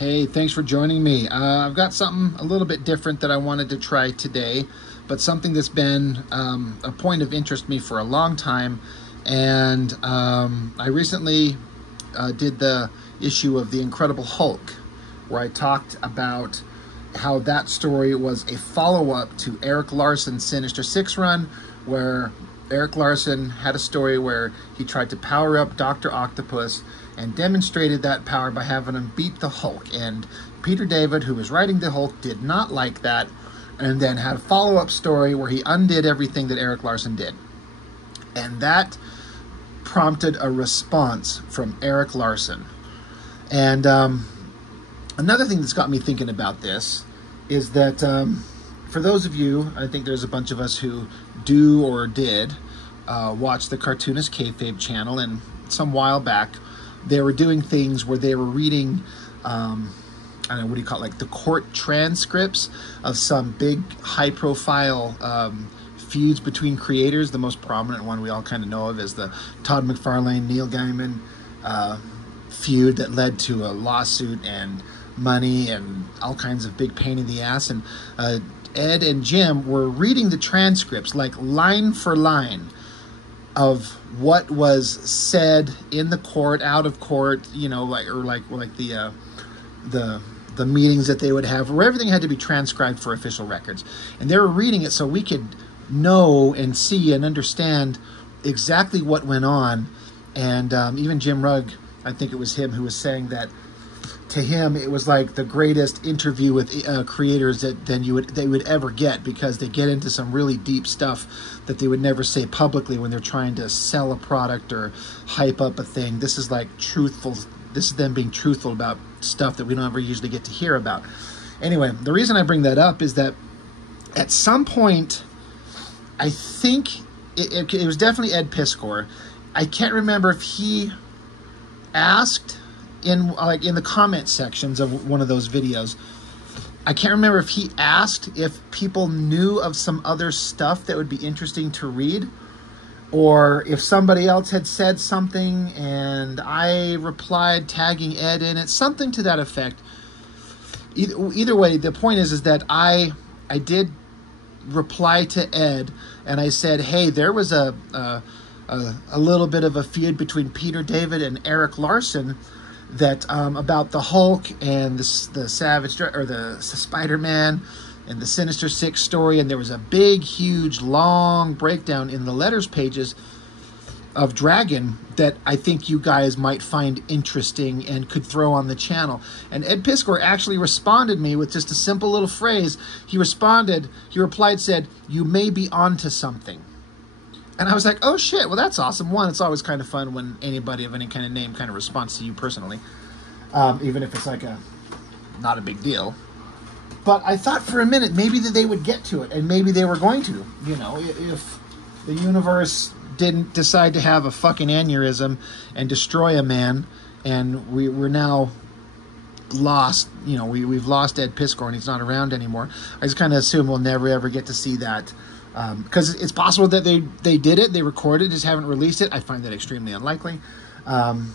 Hey, thanks for joining me. I've got something a little bit different that I wanted to try today, but something that's been a point of interest to me for a long time. And I recently did the issue of The Incredible Hulk, where I talked about how that story was a follow-up to Erik Larsen's Sinister Six run, where Erik Larsen had a story where he tried to power up Dr. Octopus and demonstrated that power by having him beat the Hulk. And Peter David, who was writing the Hulk, did not like that, and then had a follow-up story where he undid everything that Erik Larsen did. And that prompted a response from Erik Larsen. And another thing that's got me thinking about this is that for those of you, I think there's a bunch of us who do or did watch the Cartoonist Kayfabe channel, and some while back they were doing things where they were reading, I don't know, what do you call it, like the court transcripts of some big high-profile feuds between creators. The most prominent one we all kind of know of is the Todd McFarlane, Neil Gaiman feud that led to a lawsuit and money and all kinds of big pain in the ass. And Ed and Jim were reading the transcripts, like line for line, of what was said in the court, out of court, you know, like the meetings that they would have, where everything had to be transcribed for official records. And they were reading it so we could know and see and understand exactly what went on. And even Jim Rugg, I think it was him, who was saying that to him it was like the greatest interview with creators that they would ever get, because they get into some really deep stuff that they would never say publicly when they're trying to sell a product or hype up a thing. This is like truthful. This is them being truthful about stuff that we don't ever usually get to hear about. Anyway, the reason I bring that up is that at some point, I think it was definitely Ed Piskor. I can't remember if he asked in the comment sections of one of those videos, I can't remember if he asked if people knew of some other stuff that would be interesting to read, or if somebody else had said something and I replied tagging Ed in it, something to that effect. Either way, the point is that I did reply to Ed, and I said, hey, there was a little bit of a feud between Peter David and Erik Larsen that about the Hulk and the Savage, or the Spider-Man and the Sinister Six story, and there was a big, huge, long breakdown in the letters pages of Dragon that I think you guys might find interesting and could throw on the channel. And Ed Piskor actually responded me with just a simple little phrase. He replied, said, "You may be onto something." And I was like, oh shit, well that's awesome. One, it's always kind of fun when anybody of any kind of name kind of responds to you personally, even if it's like not a big deal. But I thought for a minute maybe that they would get to it, and maybe they were going to, you know, if the universe didn't decide to have a fucking aneurysm and destroy a man, and we're now lost, you know, we've lost Ed Piskor and he's not around anymore. I just kind of assume we'll never ever get to see that. Because it's possible that they did it, they recorded it, just haven't released it. I find that extremely unlikely. And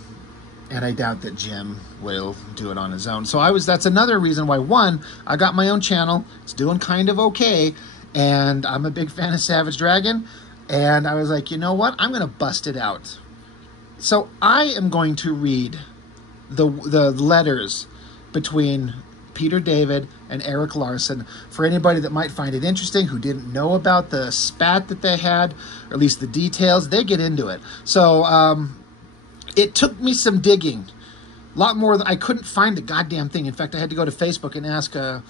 I doubt that Jim will do it on his own. So that's another reason why, one, I got my own channel. It's doing kind of okay. And I'm a big fan of Savage Dragon. And I was like, you know what? I'm going to bust it out. So I am going to read the letters between Peter David and Erik Larsen for anybody that might find it interesting, who didn't know about the spat that they had, or at least the details. They get into it. So it took me some digging, a lot more than I couldn't find the goddamn thing. In fact, I had to go to Facebook and ask a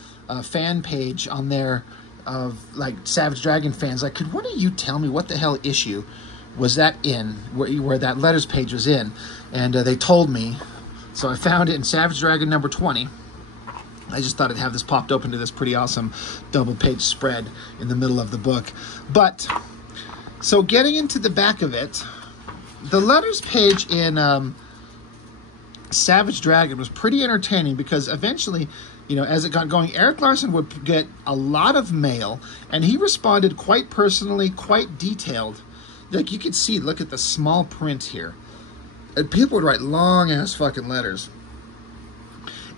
fan page on there of like Savage Dragon fans, like, could one of you tell me what the hell issue was that in, where that letters page was in? And they told me. So I found it in Savage Dragon number 20. I just thought I'd have this popped open to this pretty awesome double-page spread in the middle of the book. But, so getting into the back of it, the letters page in Savage Dragon was pretty entertaining, because eventually, you know, as it got going, Erik Larsen would get a lot of mail, and he responded quite personally, quite detailed. Like, you could see, look at the small print here. And people would write long-ass fucking letters.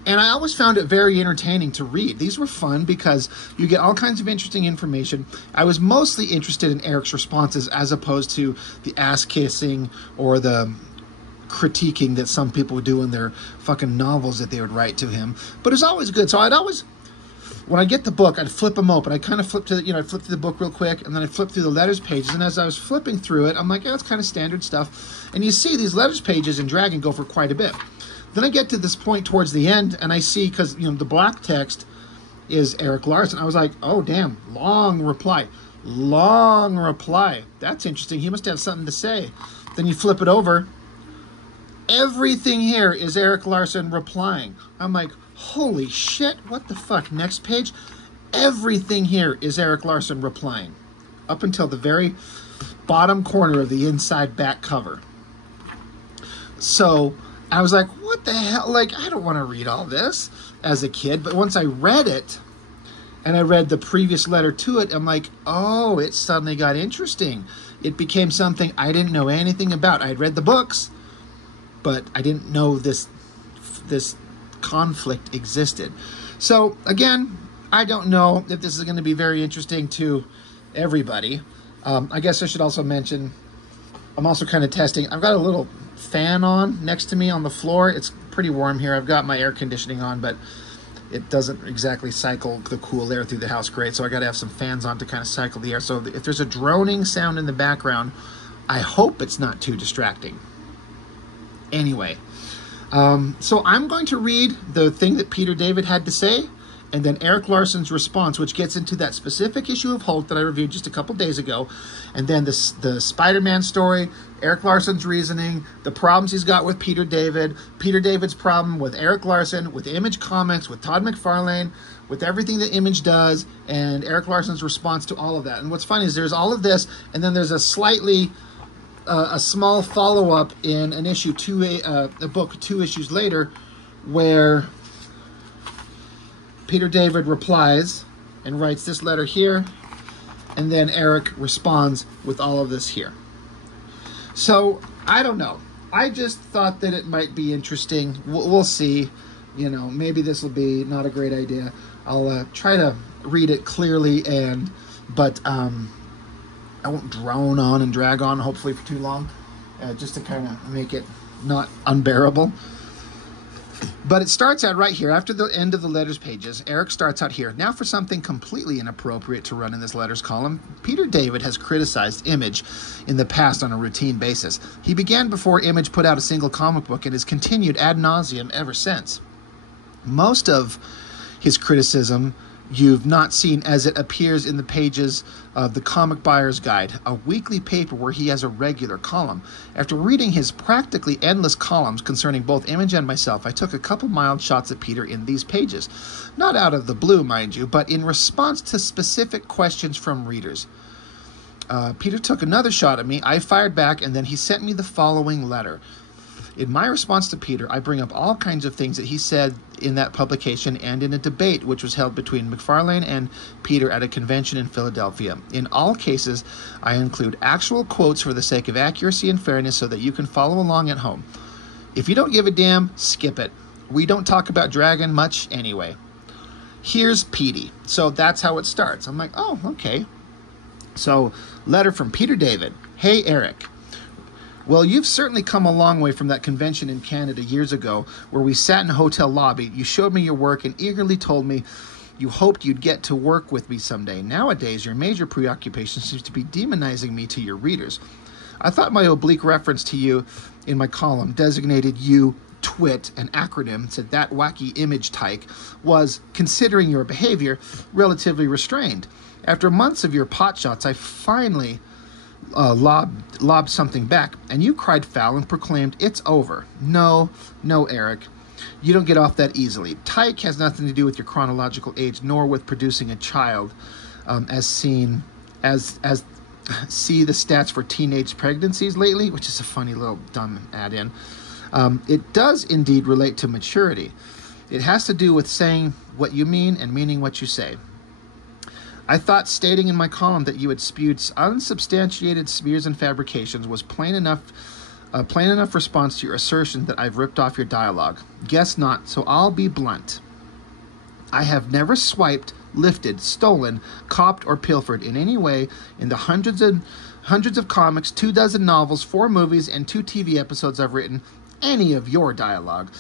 And I always found it very entertaining to read. These were fun because you get all kinds of interesting information. I was mostly interested in Erik's responses as opposed to the ass-kissing or the critiquing that some people do in their fucking novels that they would write to him. But it's always good. So I'd always, when I get the book, I'd flip them open. I kind of flip to, I'd flip through the book real quick, and then I'd flip through the letters pages. And as I was flipping through it, I'm like, yeah, it's kind of standard stuff. And you see these letters pages in Dragon go for quite a bit. Then I get to this point towards the end, and I see, because, the black text is Erik Larsen. I was like, oh, damn, long reply. Long reply. That's interesting. He must have something to say. Then you flip it over. Everything here is Erik Larsen replying. I'm like, holy shit, what the fuck? Next page, everything here is Erik Larsen replying. Up until the very bottom corner of the inside back cover. So I was like, what the hell? Like, I don't want to read all this as a kid. But once I read it, and I read the previous letter to it, I'm like, oh, it suddenly got interesting. It became something I didn't know anything about. I had read the books, but I didn't know this conflict existed. So again, I don't know if this is going to be very interesting to everybody. I guess I should also mention, I'm also kind of testing. I've got a little fan on next to me on the floor. It's pretty warm here. I've got my air conditioning on, but it doesn't exactly cycle the cool air through the house great. So I got to have some fans on to kind of cycle the air. So if there's a droning sound in the background, I hope it's not too distracting. Anyway, so I'm going to read the thing that Peter David had to say, and then Erik Larsen's response, which gets into that specific issue of Hulk that I reviewed just a couple days ago, and then the Spider-Man story, Erik Larsen's reasoning, the problems he's got with Peter David's problem with Erik Larsen, with Image Comics, with Todd McFarlane, with everything that Image does, and Erik Larsen's response to all of that. And what's funny is there's all of this, and then there's a small follow-up in an issue a book 2 issues later, where Peter David replies and writes this letter here, and then Erik responds with all of this here. So I don't know. I just thought that it might be interesting. We'll see. Maybe this will be not a great idea. I'll try to read it clearly, but I won't drone on and drag on, hopefully, for too long, just to kind of make it not unbearable. But it starts out right here. After the end of the letters pages, Erik starts out here. Now for something completely inappropriate to run in this letters column. Peter David has criticized Image in the past on a routine basis. He began before Image put out a single comic book and has continued ad nauseum ever since. Most of his criticism you've not seen, as it appears in the pages of the Comic Buyer's Guide, a weekly paper where he has a regular column. After reading his practically endless columns concerning both Image and myself, I took a couple mild shots at Peter in these pages. Not out of the blue, mind you, but in response to specific questions from readers. Peter took another shot at me. I fired back, and then he sent me the following letter. In my response to Peter, I bring up all kinds of things that he said in that publication and in a debate which was held between McFarlane and Peter at a convention in Philadelphia. In all cases, I include actual quotes for the sake of accuracy and fairness so that you can follow along at home. If you don't give a damn, skip it. We don't talk about Dragon much anyway. Here's Petey. So that's how it starts. I'm like, oh, okay. So, letter from Peter David. Hey, Erik. Well, you've certainly come a long way from that convention in Canada years ago where we sat in a hotel lobby, you showed me your work and eagerly told me you hoped you'd get to work with me someday. Nowadays, your major preoccupation seems to be demonizing me to your readers. I thought my oblique reference to you in my column designated you twit, an acronym, said that wacky Image tyke, was, considering your behavior, relatively restrained. After months of your potshots, I finally lobbed something back, and you cried foul and proclaimed, it's over. No, Erik. You don't get off that easily. Tyke has nothing to do with your chronological age, nor with producing a child, see the stats for teenage pregnancies lately, which is a funny little dumb add-in. It does indeed relate to maturity. It has to do with saying what you mean and meaning what you say. I thought stating in my column that you had spewed unsubstantiated smears and fabrications was plain enough A plain enough response to your assertion that I've ripped off your dialogue. Guess not, so I'll be blunt. I have never swiped, lifted, stolen, copped, or pilfered in any way in the hundreds of comics, 24 novels, 4 movies, and 2 TV episodes I've written any of your dialogue.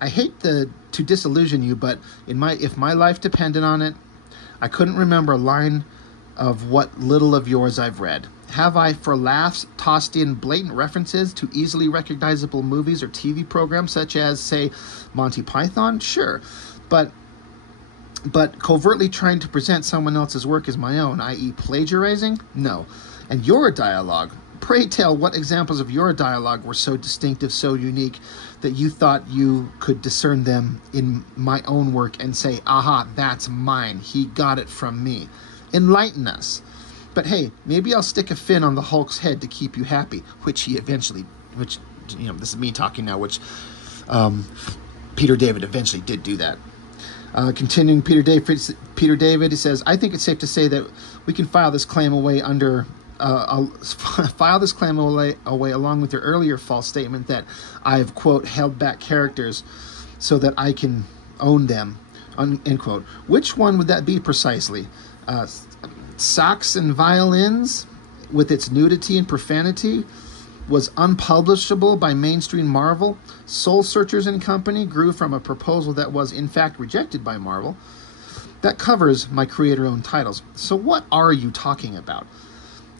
I hate to disillusion you, but if my life depended on it, I couldn't remember a line of what little of yours I've read. Have I, for laughs, tossed in blatant references to easily recognizable movies or TV programs such as, say, Monty Python? Sure. But covertly trying to present someone else's work as my own, i.e. plagiarizing? No. And your dialogue? Pray tell, what examples of your dialogue were so distinctive, so unique, that you thought you could discern them in my own work and say, aha, that's mine. He got it from me. Enlighten us. But hey, maybe I'll stick a fin on the Hulk's head to keep you happy, which, this is me talking now, which Peter David eventually did do that. Continuing, Peter David, he says, I think it's safe to say that we can file this claim away along with your earlier false statement that I've, quote, held back characters so that I can own them, end quote. Which one would that be precisely? Sax and Violins, with its nudity and profanity, was unpublishable by mainstream Marvel. Soul Searchers and Company grew from a proposal that was, in fact, rejected by Marvel. That covers my creator-owned titles. So what are you talking about?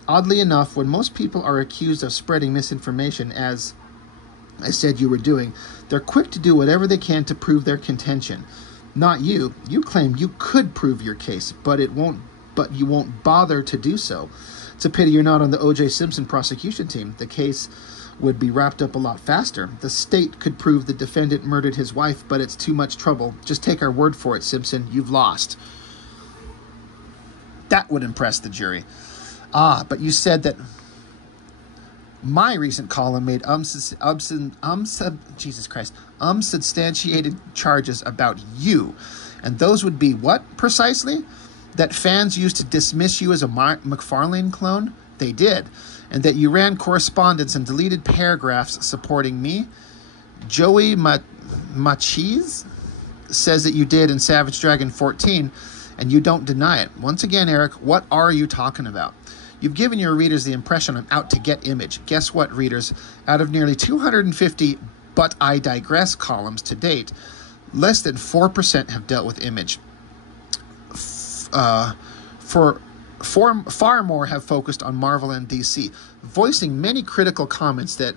Oddly enough, when most people are accused of spreading misinformation, as I said you were doing, they're quick to do whatever they can to prove their contention. Not you. You claim you could prove your case, but you won't bother to do so. It's a pity you're not on the O.J. Simpson prosecution team. The case would be wrapped up a lot faster. The state could prove the defendant murdered his wife, but it's too much trouble. Just take our word for it, Simpson. You've lost. That would impress the jury. But you said that my recent column made unsubstantiated charges about you. And those would be what, precisely? That fans used to dismiss you as a McFarlane clone? They did. And that you ran correspondence and deleted paragraphs supporting me? Joey Machiz says that you did in Savage Dragon 14, and you don't deny it. Once again, Erik, what are you talking about? You've given your readers the impression I'm out to get Image. Guess what, readers? Out of nearly 250 But I Digress columns to date, less than 4% have dealt with Image. Far more have focused on Marvel and DC, voicing many critical comments that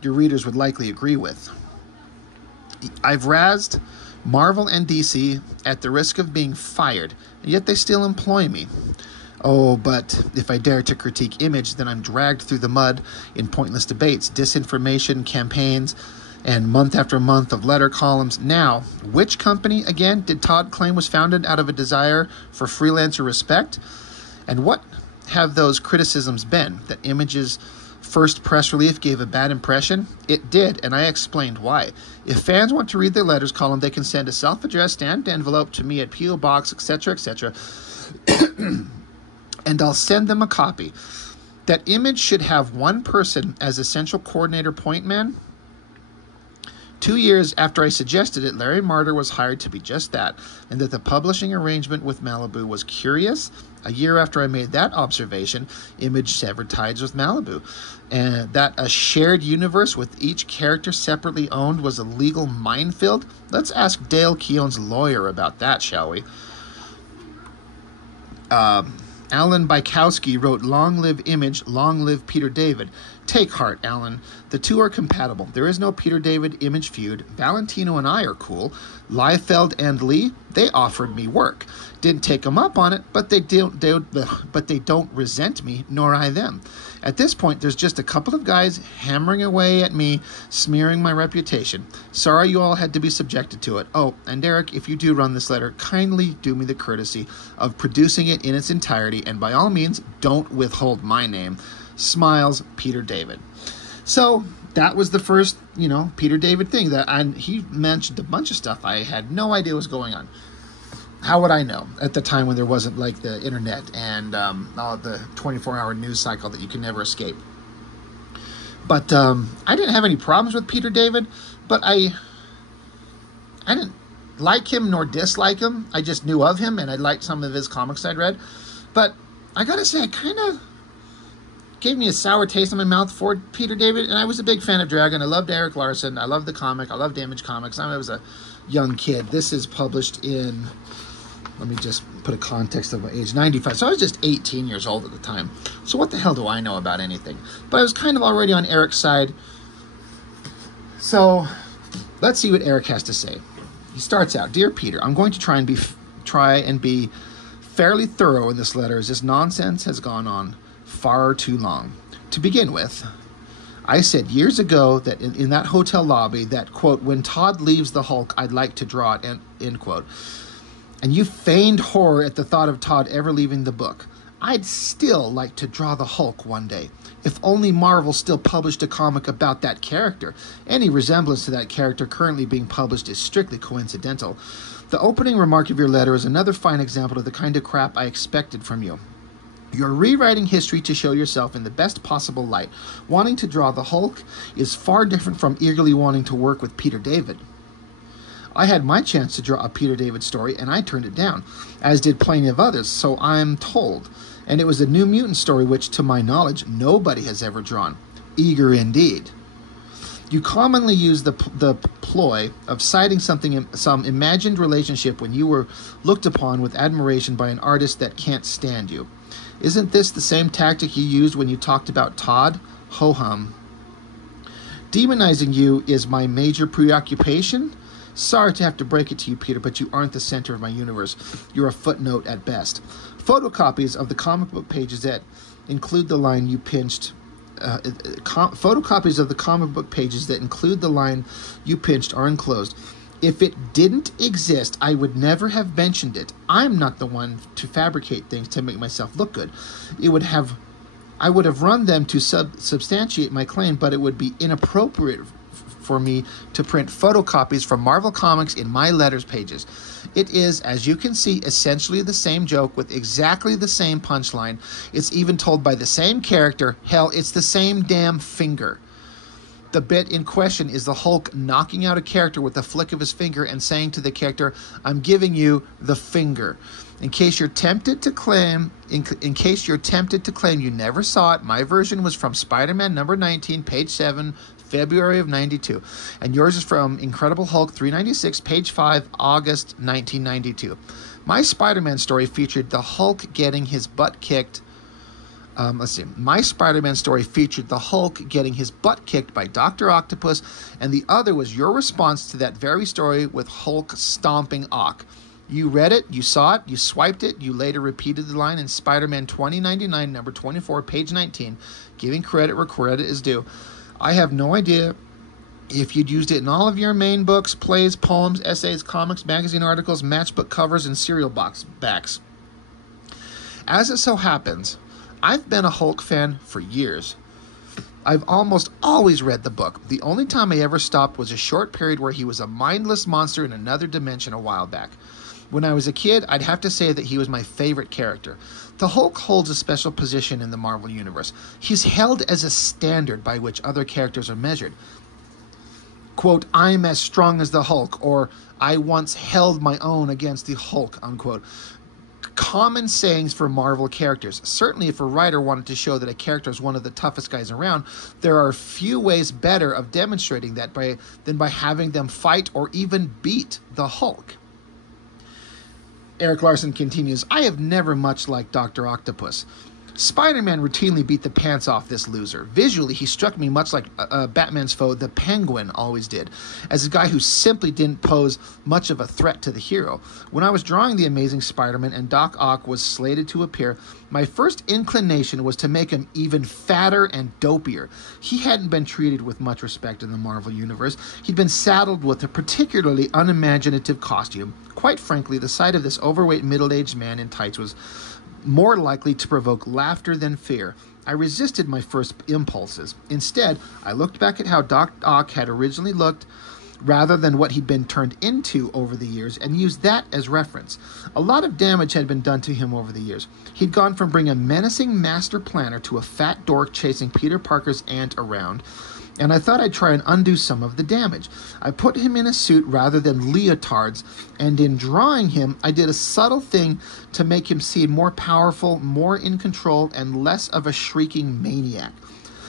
your readers would likely agree with. I've razzed Marvel and DC at the risk of being fired, and yet they still employ me. Oh, but if I dare to critique Image, then I'm dragged through the mud in pointless debates, disinformation campaigns, and month after month of letter columns. Now, which company, again, did Todd claim was founded out of a desire for freelancer respect? And what have those criticisms been? That Image's first press release gave a bad impression? It did, and I explained why. If fans want to read their letters column, they can send a self-addressed stamped envelope to me at P.O. Box, etc., etc., and I'll send them a copy. That Image should have one person as essential coordinator point man? 2 years after I suggested it, Larry Marder was hired to be just that, and that the publishing arrangement with Malibu was curious. A year after I made that observation, Image severed ties with Malibu, and that a shared universe with each character separately owned was a legal minefield. Let's ask Dale Keown's lawyer about that, shall we? Alan Bykowski wrote, "Long live Image, long live Peter David." Take heart, Alan. The two are compatible. There is no Peter David-Image feud. Valentino and I are cool. Liefeld and Lee, they offered me work. Didn't take them up on it, but they don't resent me, nor I them. At this point, there's just a couple of guys hammering away at me, smearing my reputation. Sorry you all had to be subjected to it. Oh, and Erik, if you do run this letter, kindly do me the courtesy of producing it in its entirety, and by all means, don't withhold my name. Smiles, Peter David. So that was the first, Peter David thing. He mentioned a bunch of stuff I had no idea was going on. How would I know at the time when there wasn't like the internet and all the 24-hour news cycle that you can never escape? But I didn't have any problems with Peter David, but I didn't like him nor dislike him. I just knew of him, and I liked some of his comics I'd read. But I gotta say, it kind of gave me a sour taste in my mouth for Peter David, and I was a big fan of Dragon. I loved Erik Larsen. I loved the comic. I loved Image Comics. I was a young kid. This is published in, let me just put a context of my age, 95. So I was just 18 years old at the time. So what the hell do I know about anything? But I was kind of already on Erik's side. So let's see what Erik has to say. He starts out, "Dear Peter, I'm going to try and be fairly thorough in this letter, as this nonsense has gone on far too long. To begin with, I said years ago that in that hotel lobby that, quote, when Todd leaves the Hulk, I'd like to draw it, end quote. And you feigned horror at the thought of Todd ever leaving the book. I'd still like to draw the Hulk one day. If only Marvel still published a comic about that character. Any resemblance to that character currently being published is strictly coincidental. The opening remark of your letter is another fine example of the kind of crap I expected from you. You're rewriting history to show yourself in the best possible light. Wanting to draw the Hulk is far different from eagerly wanting to work with Peter David. I had my chance to draw a Peter David story, and I turned it down, as did plenty of others, so I'm told. And it was a New Mutant story which, to my knowledge, nobody has ever drawn. Eager indeed. You commonly use the ploy of citing some imagined relationship when you were looked upon with admiration by an artist that can't stand you. Isn't this the same tactic you used when you talked about Todd? Ho-hum. Demonizing you is my major preoccupation? Sorry to have to break it to you, Peter, but you aren't the center of my universe. You're a footnote at best. Photocopies of the comic book pages that include the line you pinched photocopies of the comic book pages that include the line you pinched are enclosed. If it didn't exist, I would never have mentioned it. I'm not the one to fabricate things to make myself look good. I would have run them to substantiate my claim, but it would be inappropriate for me to print photocopies from Marvel Comics in my letters pages. It is, as you can see, essentially the same joke with exactly the same punchline. It's even told by the same character. Hell, it's the same damn finger. The bit in question is the Hulk knocking out a character with a flick of his finger and saying to the character, "I'm giving you the finger." In case you're tempted to claim you never saw it, my version was from Spider-Man number 19, page 7, February of 92. And yours is from Incredible Hulk 396, page 5, August 1992. My Spider-Man story featured the Hulk getting his butt kicked. My Spider-Man story featured the Hulk getting his butt kicked by Dr. Octopus, and the other was your response to that very story with Hulk stomping Ock. You read it, you saw it, you swiped it, you later repeated the line in Spider-Man 2099, number 24, page 19, giving credit where credit is due. I have no idea if you'd used it in all of your main books, plays, poems, essays, comics, magazine articles, matchbook covers, and cereal backs. As it so happens, I've been a Hulk fan for years. I've almost always read the book. The only time I ever stopped was a short period where he was a mindless monster in another dimension a while back. When I was a kid, I'd have to say that he was my favorite character. The Hulk holds a special position in the Marvel Universe. He's held as a standard by which other characters are measured. Quote, "I'm as strong as the Hulk," or "I once held my own against the Hulk," unquote. Common sayings for Marvel characters. Certainly if a writer wanted to show that a character is one of the toughest guys around, there are few ways better of demonstrating that than by having them fight or even beat the Hulk. Erik Larsen continues, I have never much liked Dr. Octopus. Spider-Man routinely beat the pants off this loser. Visually, he struck me much like Batman's foe, the Penguin, always did, as a guy who simply didn't pose much of a threat to the hero. When I was drawing The Amazing Spider-Man and Doc Ock was slated to appear, my first inclination was to make him even fatter and dopier. He hadn't been treated with much respect in the Marvel Universe. He'd been saddled with a particularly unimaginative costume. Quite frankly, the sight of this overweight middle-aged man in tights was more likely to provoke laughter than fear. I resisted my first impulses. Instead, I looked back at how Doc Ock had originally looked rather than what he'd been turned into over the years, and used that as reference. A lot of damage had been done to him over the years. He'd gone from being a menacing master planner to a fat dork chasing Peter Parker's aunt around, and I thought I'd try and undo some of the damage. I put him in a suit rather than leotards, and in drawing him, I did a subtle thing to make him seem more powerful, more in control, and less of a shrieking maniac.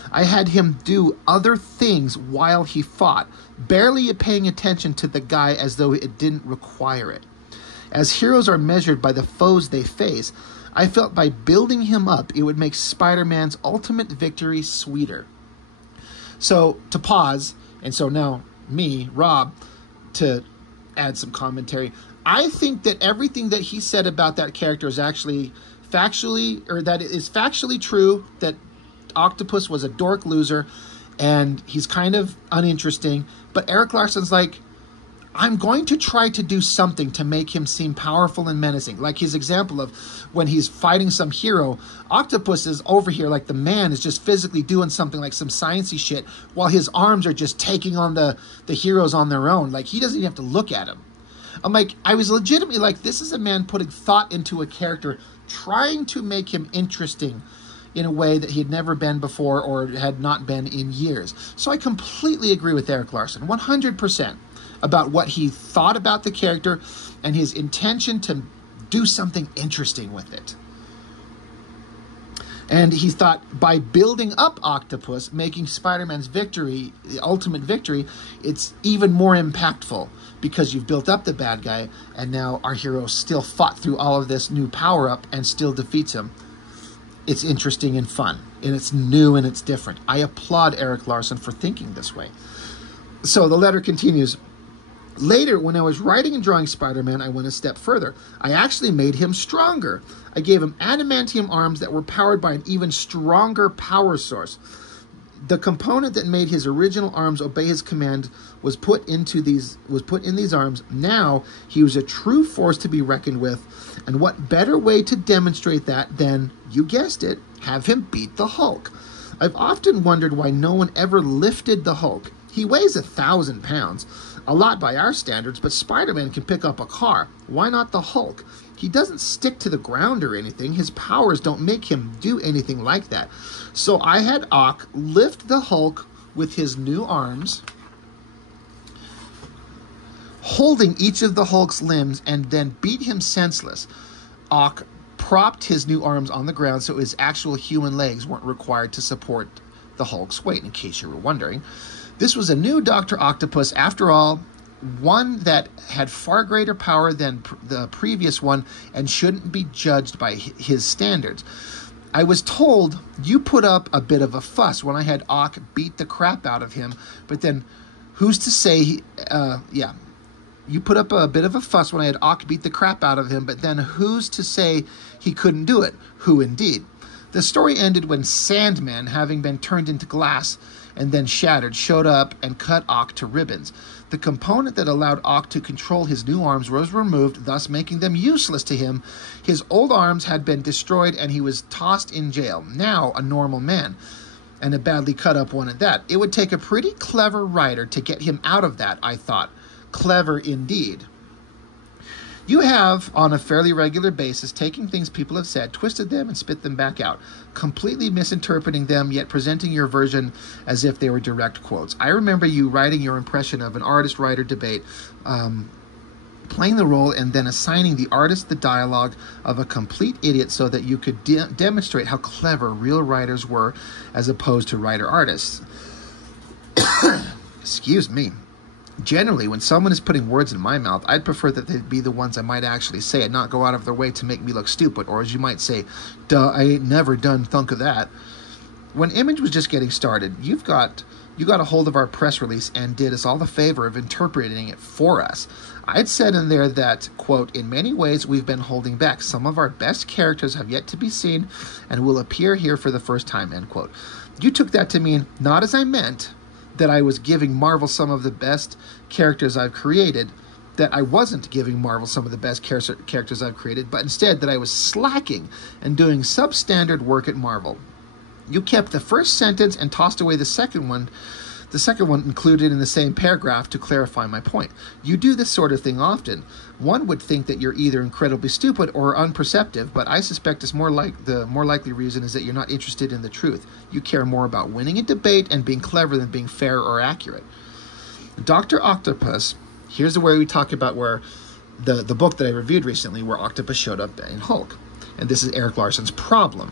I had him do other things while he fought, barely paying attention to the guy as though it didn't require it. As heroes are measured by the foes they face, I felt by building him up, it would make Spider-Man's ultimate victory sweeter. So, to pause, and so now me, Rob, to add some commentary, I think that everything that he said about that character is actually factually, or that it is factually true, that Octopus was a dork loser, and he's kind of uninteresting, but Erik Larsen's like, I'm going to try to do something to make him seem powerful and menacing. Like his example of when he's fighting some hero, Octopus is over here like the man is just physically doing something like some sciencey shit while his arms are just taking on the heroes on their own. Like he doesn't even have to look at him. I'm like, I was legitimately like, this is a man putting thought into a character, trying to make him interesting in a way that he had never been before or had not been in years. So I completely agree with Erik Larsen, 100%. About what he thought about the character and his intention to do something interesting with it. And he thought by building up Octopus, making Spider-Man's victory, the ultimate victory, it's even more impactful because you've built up the bad guy and now our hero still fought through all of this new power-up and still defeats him. It's interesting and fun, and it's new and it's different. I applaud Erik Larsen for thinking this way. So the letter continues. Later, when I was writing and drawing Spider-Man, I went a step further. I actually made him stronger. I gave him adamantium arms that were powered by an even stronger power source. The component that made his original arms obey his command was put in these arms. Now, he was a true force to be reckoned with. And what better way to demonstrate that than, you guessed it, have him beat the Hulk? I've often wondered why no one ever lifted the Hulk. He weighs 1,000 pounds. A lot by our standards, but Spider-Man can pick up a car. Why not the Hulk? He doesn't stick to the ground or anything. His powers don't make him do anything like that. So I had Ock lift the Hulk with his new arms, holding each of the Hulk's limbs, and then beat him senseless. Ock propped his new arms on the ground so his actual human legs weren't required to support the Hulk's weight, in case you were wondering. This was a new Dr. Octopus, after all, one that had far greater power than the previous one and shouldn't be judged by his standards. I was told you put up a bit of a fuss when I had Ock beat the crap out of him, but then who's to say, you put up a bit of a fuss when I had Ock beat the crap out of him, but then who's to say he couldn't do it? Who indeed? The story ended when Sandman, having been turned into glass and then shattered, showed up and cut Ock to ribbons. The component that allowed Ock to control his new arms was removed, thus making them useless to him. His old arms had been destroyed and he was tossed in jail. Now a normal man, and a badly cut up one at that. It would take a pretty clever writer to get him out of that, I thought. Clever indeed. You have, on a fairly regular basis, taken things people have said, twisted them, and spit them back out, completely misinterpreting them, yet presenting your version as if they were direct quotes. I remember you writing your impression of an artist-writer debate, playing the role, and then assigning the artist the dialogue of a complete idiot so that you could demonstrate how clever real writers were as opposed to writer-artists. Excuse me. Generally, when someone is putting words in my mouth, I'd prefer that they be the ones I might actually say and not go out of their way to make me look stupid, or as you might say, duh, I ain't never done thunk of that. When Image was just getting started, you got a hold of our press release and did us all the favor of interpreting it for us. I'd said in there that, quote, in many ways we've been holding back. Some of our best characters have yet to be seen and will appear here for the first time, end quote. You took that to mean, not as I meant, that I was giving Marvel some of the best characters I've created, that I wasn't giving Marvel some of the best characters I've created, but instead that I was slacking and doing substandard work at Marvel. You kept the first sentence and tossed away the second one The second one included in the same paragraph to clarify my point. You do this sort of thing often. One would think that you're either incredibly stupid or unperceptive, but I suspect the more likely reason is that you're not interested in the truth. You care more about winning a debate and being clever than being fair or accurate. Dr. Octopus, here's where we talk about where the book that I reviewed recently, where Octopus showed up in Hulk. And this is Erik Larsen's problem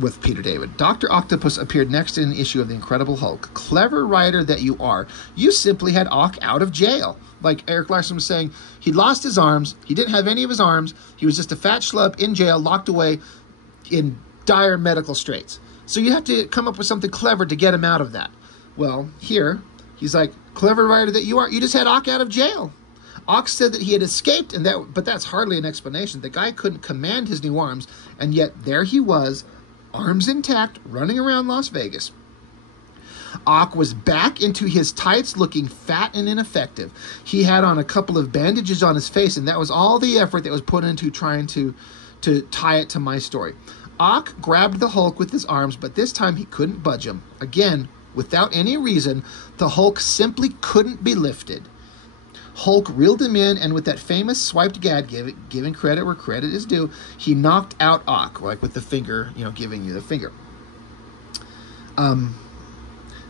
with Peter David. Dr. Octopus appeared next in an issue of The Incredible Hulk. Clever writer that you are, you simply had Ock out of jail. Like Erik Larsen was saying, he lost his arms. He didn't have any of his arms. He was just a fat schlub in jail, locked away in dire medical straits. So you have to come up with something clever to get him out of that. Well, here, he's like, clever writer that you are, you just had Ock out of jail. Ock said that he had escaped, but that's hardly an explanation. The guy couldn't command his new arms, and yet there he was, arms intact, running around Las Vegas. Ock was back into his tights, looking fat and ineffective. He had on a couple of bandages on his face, and that was all the effort that was put into trying to tie it to my story. Ock grabbed the Hulk with his arms, but this time he couldn't budge him. Again, without any reason, the Hulk simply couldn't be lifted. Hulk reeled him in, and with that famous swiped gad, giving credit where credit is due, he knocked out Ock, like with the finger, giving you the finger.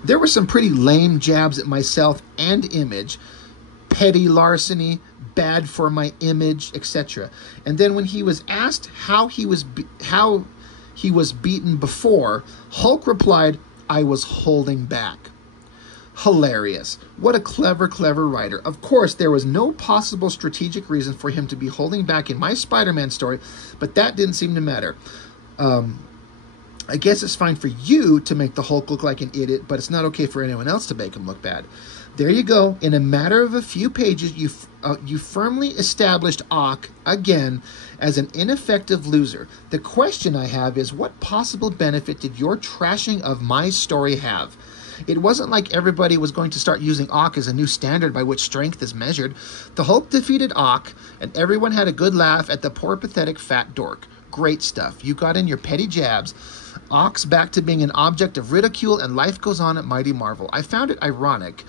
There were some pretty lame jabs at myself and Image, petty larceny, bad for my image, etc. And then when he was asked how he was beaten before, Hulk replied, "I was holding back." Hilarious. What a clever writer. Of course, there was no possible strategic reason for him to be holding back in my Spider-Man story, but that didn't seem to matter. I guess it's fine for you to make the Hulk look like an idiot, but it's not okay for anyone else to make him look bad. There you go. In a matter of a few pages, you firmly established Ock, again, as an ineffective loser. The question I have is, what possible benefit did your trashing of my story have? It wasn't like everybody was going to start using Ock as a new standard by which strength is measured. The Hulk defeated Ock, and everyone had a good laugh at the poor, pathetic, fat dork. Great stuff. You got in your petty jabs. Ock's back to being an object of ridicule, and life goes on at Mighty Marvel. I found it ironic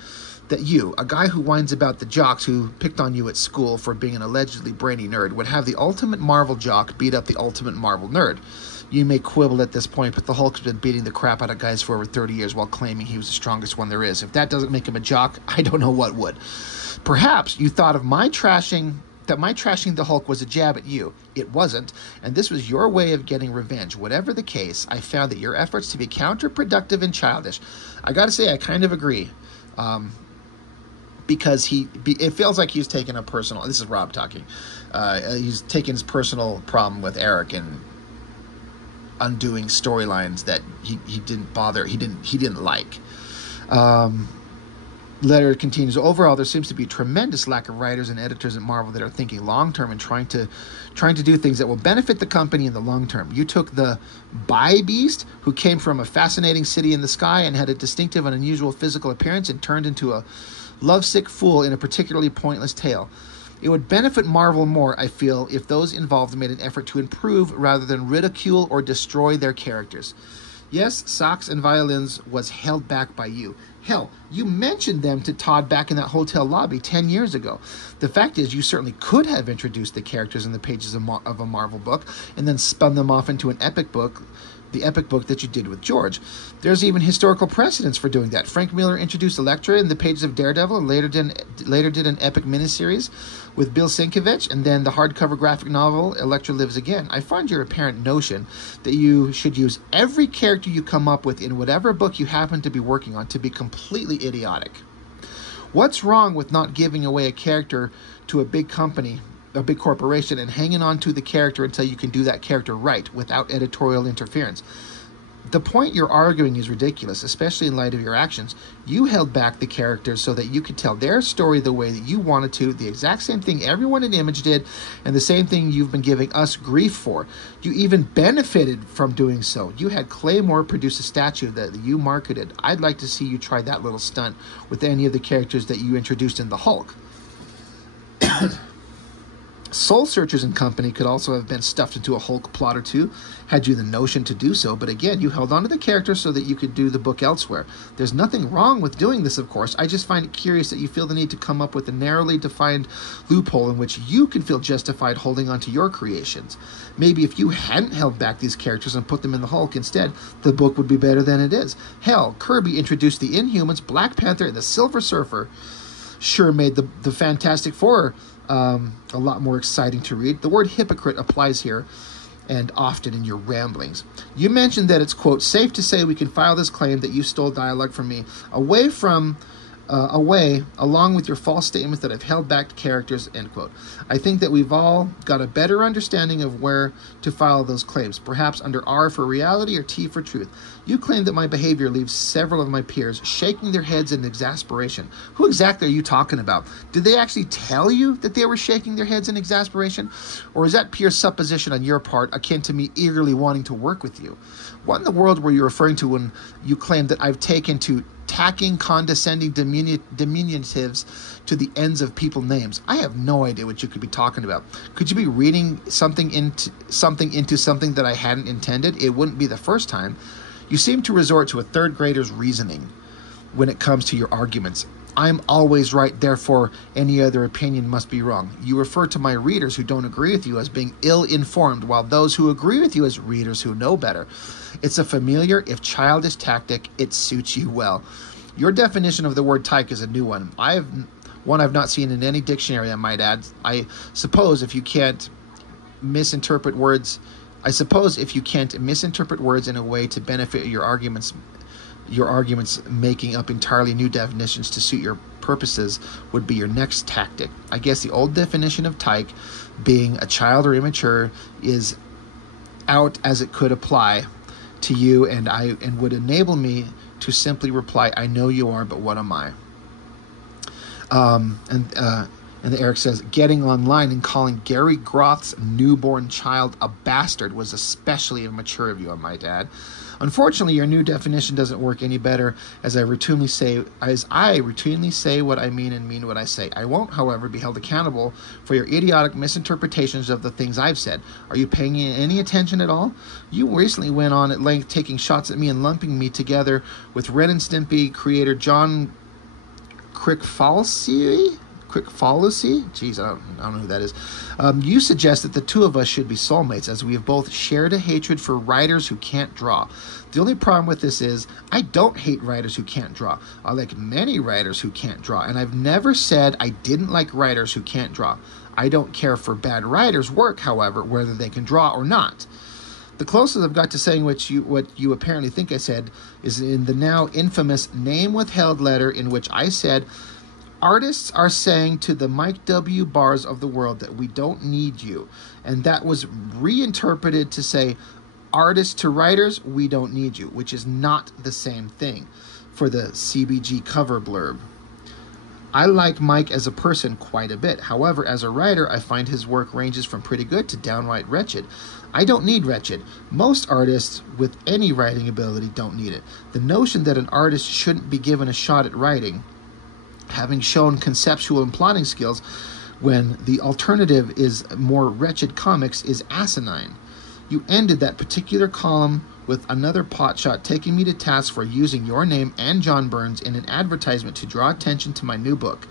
that you, a guy who whines about the jocks who picked on you at school for being an allegedly brainy nerd, would have the ultimate Marvel jock beat up the ultimate Marvel nerd. You may quibble at this point, but the Hulk's been beating the crap out of guys for over 30 years while claiming he was the strongest one there is. If that doesn't make him a jock, I don't know what would. Perhaps you thought of my trashing the Hulk was a jab at you. It wasn't, and this was your way of getting revenge. Whatever the case, I found that your efforts to be counterproductive and childish. I gotta say, I kind of agree. Because it feels like he's taken a personal, this is Rob talking, he's taken his personal problem with Erik and undoing storylines that he didn't like. Letter continues, overall, there seems to be a tremendous lack of writers and editors at Marvel that are thinking long-term and trying to do things that will benefit the company in the long term. You took the Bi-Beast, who came from a fascinating city in the sky and had a distinctive and unusual physical appearance, and turned into a lovesick fool in a particularly pointless tale. It would benefit Marvel more, I feel, if those involved made an effort to improve rather than ridicule or destroy their characters. Yes, Socks and Violins was held back by you. Hell, you mentioned them to Todd back in that hotel lobby 10 years ago. The fact is, you certainly could have introduced the characters in the pages of a Marvel book and then spun them off into an epic book, the epic book that you did with George. There's even historical precedence for doing that. Frank Miller introduced Elektra in the pages of Daredevil and later did an epic miniseries with Bill Sienkiewicz, and then the hardcover graphic novel Elektra Lives Again. I find your apparent notion that you should use every character you come up with in whatever book you happen to be working on to be completely idiotic. What's wrong with not giving away a character to a big company, a big corporation, and hanging on to the character until you can do that character right without editorial interference? The point you're arguing is ridiculous, especially in light of your actions. You held back the characters so that you could tell their story the way that you wanted to, the exact same thing everyone in Image did, and the same thing you've been giving us grief for. You even benefited from doing so. You had Claymore produce a statue that you marketed. I'd like to see you try that little stunt with any of the characters that you introduced in the Hulk. Soul Searchers and company could also have been stuffed into a Hulk plot or two, had you the notion to do so, but again, you held on to the character so that you could do the book elsewhere. There's nothing wrong with doing this, of course. I just find it curious that you feel the need to come up with a narrowly defined loophole in which you can feel justified holding on to your creations. Maybe if you hadn't held back these characters and put them in the Hulk instead, the book would be better than it is. Hell, Kirby introduced the Inhumans, Black Panther, and the Silver Surfer. Sure made the Fantastic Four a lot more exciting to read. The word hypocrite applies here and often in your ramblings. You mentioned that it's, quote, safe to say we can file this claim that you stole dialogue from me away, along with your false statements that I've held back characters, end quote. I think that we've all got a better understanding of where to file those claims, perhaps under R for reality or T for truth. You claim that my behavior leaves several of my peers shaking their heads in exasperation. Who exactly are you talking about? Did they actually tell you that they were shaking their heads in exasperation? Or is that pure supposition on your part, akin to me eagerly wanting to work with you? What in the world were you referring to when you claimed that I've taken to tacking condescending diminutives to the ends of people's names? I have no idea what you could be talking about. Could you be reading something into something that I hadn't intended? It wouldn't be the first time. You seem to resort to a third grader's reasoning when it comes to your arguments. I'm always right, therefore any other opinion must be wrong. You refer to my readers who don't agree with you as being ill-informed, while those who agree with you as readers who know better. It's a familiar, if childish tactic. It suits you well. Your definition of the word tyke is a new one. I've not seen in any dictionary, I might add. I suppose if you can't misinterpret words in a way to benefit your arguments, making up entirely new definitions to suit your purposes would be your next tactic. I guess the old definition of tyke, being a child or immature, is out as it could apply to you, and would enable me to simply reply, I know you are, but what am I? And Eric says, getting online and calling Gary Groth's newborn child a bastard was especially immature of you, I might add. Unfortunately, your new definition doesn't work any better, as I routinely say what I mean and mean what I say. I won't, however, be held accountable for your idiotic misinterpretations of the things I've said. Are you paying any attention at all? You recently went on at length taking shots at me and lumping me together with Ren and Stimpy creator John Crickfalusi? Jeez, I don't know who that is. You suggest that the two of us should be soulmates, as we have both shared a hatred for writers who can't draw. The only problem with this is I don't hate writers who can't draw. I like many writers who can't draw, and I've never said I didn't like writers who can't draw. I don't care for bad writers' work, however, whether they can draw or not. The closest I've got to saying what you apparently think I said is in the now infamous name withheld letter, in which I said, artists are saying to the Mike W. Bars of the world that we don't need you. And that was reinterpreted to say, artists to writers, we don't need you, which is not the same thing for the CBG cover blurb. I like Mike as a person quite a bit. However, as a writer, I find his work ranges from pretty good to downright wretched. I don't need wretched. Most artists with any writing ability don't need it. The notion that an artist shouldn't be given a shot at writing, having shown conceptual and plotting skills, when the alternative is more wretched comics, is asinine. You ended that particular column with another potshot taking me to task for using your name and John Burns in an advertisement to draw attention to my new book.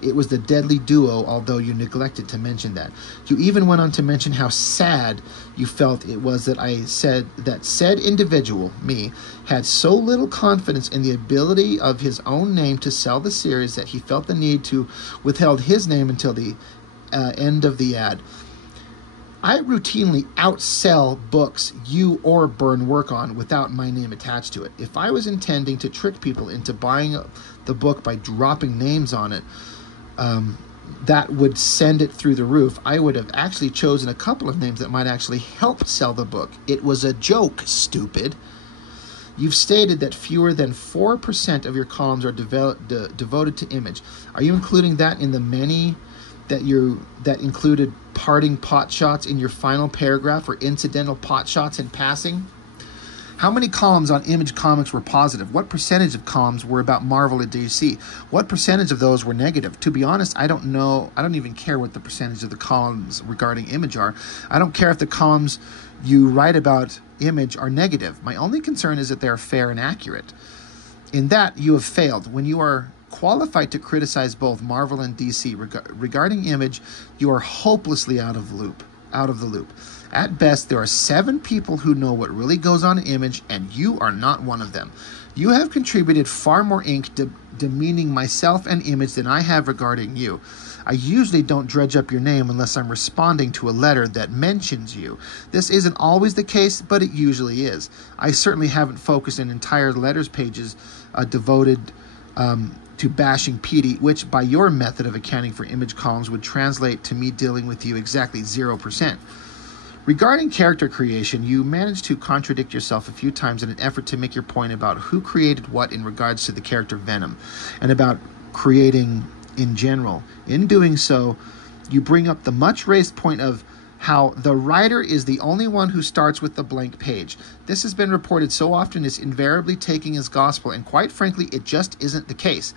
It was the deadly duo, although you neglected to mention that. You even went on to mention how sad you felt it was that I said that said individual, me, had so little confidence in the ability of his own name to sell the series that he felt the need to withheld his name until the end of the ad. I routinely outsell books you or Byrne work on without my name attached to it. If I was intending to trick people into buying the book by dropping names on it, that would send it through the roof. I would have actually chosen a couple of names that might actually help sell the book. It was a joke, stupid. You've stated that fewer than 4% of your columns are devoted to image. Are you including that in the many that included parting pot shots in your final paragraph or incidental pot shots in passing? How many columns on Image Comics were positive? What percentage of columns were about Marvel and DC? What percentage of those were negative? To be honest, I don't know. I don't even care what the percentage of the columns regarding Image are. I don't care if the columns you write about Image are negative. My only concern is that they are fair and accurate. In that, you have failed. When you are qualified to criticize both Marvel and DC regarding Image, you are hopelessly out of the loop. At best, there are 7 people who know what really goes on in Image, and you are not one of them. You have contributed far more ink demeaning myself and Image than I have regarding you. I usually don't dredge up your name unless I'm responding to a letter that mentions you. This isn't always the case, but it usually is. I certainly haven't focused an entire letters pages devoted to bashing Petey, which by your method of accounting for Image columns would translate to me dealing with you exactly 0%. Regarding character creation, you managed to contradict yourself a few times in an effort to make your point about who created what in regards to the character Venom, and about creating in general. In doing so, you bring up the much-raised point of how the writer is the only one who starts with the blank page. This has been reported so often it's invariably taking as gospel, and quite frankly, it just isn't the case.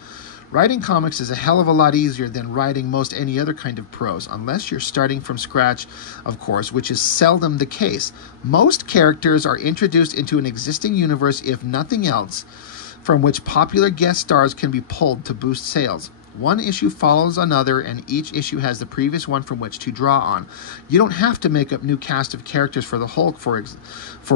Writing comics is a hell of a lot easier than writing most any other kind of prose, unless you're starting from scratch, of course, which is seldom the case. Most characters are introduced into an existing universe, if nothing else, from which popular guest stars can be pulled to boost sales. One issue follows another, and each issue has the previous one from which to draw on. You don't have to make up new cast of characters for the Hulk, for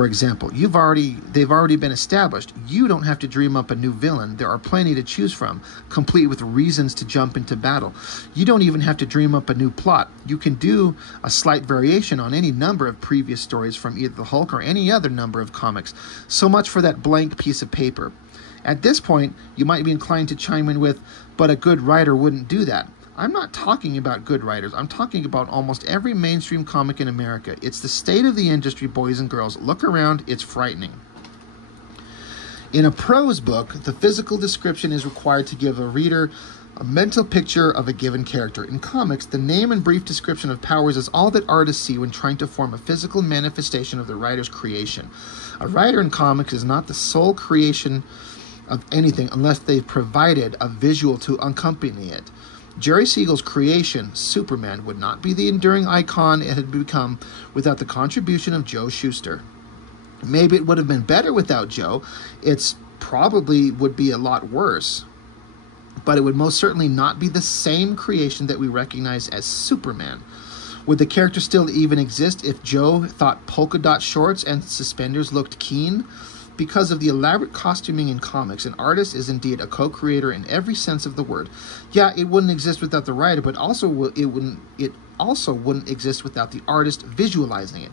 example. They've already been established. You don't have to dream up a new villain. There are plenty to choose from, complete with reasons to jump into battle. You don't even have to dream up a new plot. You can do a slight variation on any number of previous stories from either the Hulk or any other number of comics. So much for that blank piece of paper. At this point, you might be inclined to chime in with, but a good writer wouldn't do that. I'm not talking about good writers. I'm talking about almost every mainstream comic in America. It's the state of the industry, boys and girls. Look around. It's frightening. In a prose book, the physical description is required to give a reader a mental picture of a given character. In comics, the name and brief description of powers is all that artists see when trying to form a physical manifestation of the writer's creation. A writer in comics is not the sole creation of anything unless they've provided a visual to accompany it. Jerry Siegel's creation, Superman, would not be the enduring icon it had become without the contribution of Joe Shuster. Maybe it would have been better without Joe. It's probably would be a lot worse. But it would most certainly not be the same creation that we recognize as Superman. Would the character still even exist if Joe thought polka dot shorts and suspenders looked keen? Because of the elaborate costuming in comics, an artist is indeed a co-creator in every sense of the word. Yeah, it wouldn't exist without the writer, but it also wouldn't exist without the artist visualizing it.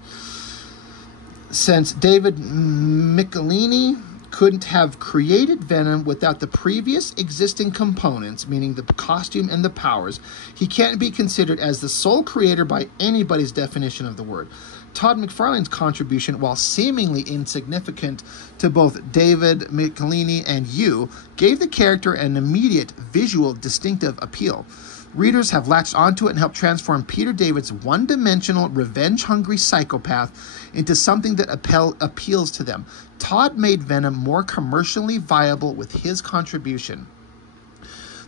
Since David Michelini couldn't have created Venom without the previous existing components, meaning the costume and the powers, he can't be considered as the sole creator by anybody's definition of the word. Todd McFarlane's contribution, while seemingly insignificant to both David Michelini and you, gave the character an immediate visual distinctive appeal. Readers have latched onto it and helped transform Peter David's one-dimensional, revenge-hungry psychopath into something that appeals to them. Todd made Venom more commercially viable with his contribution.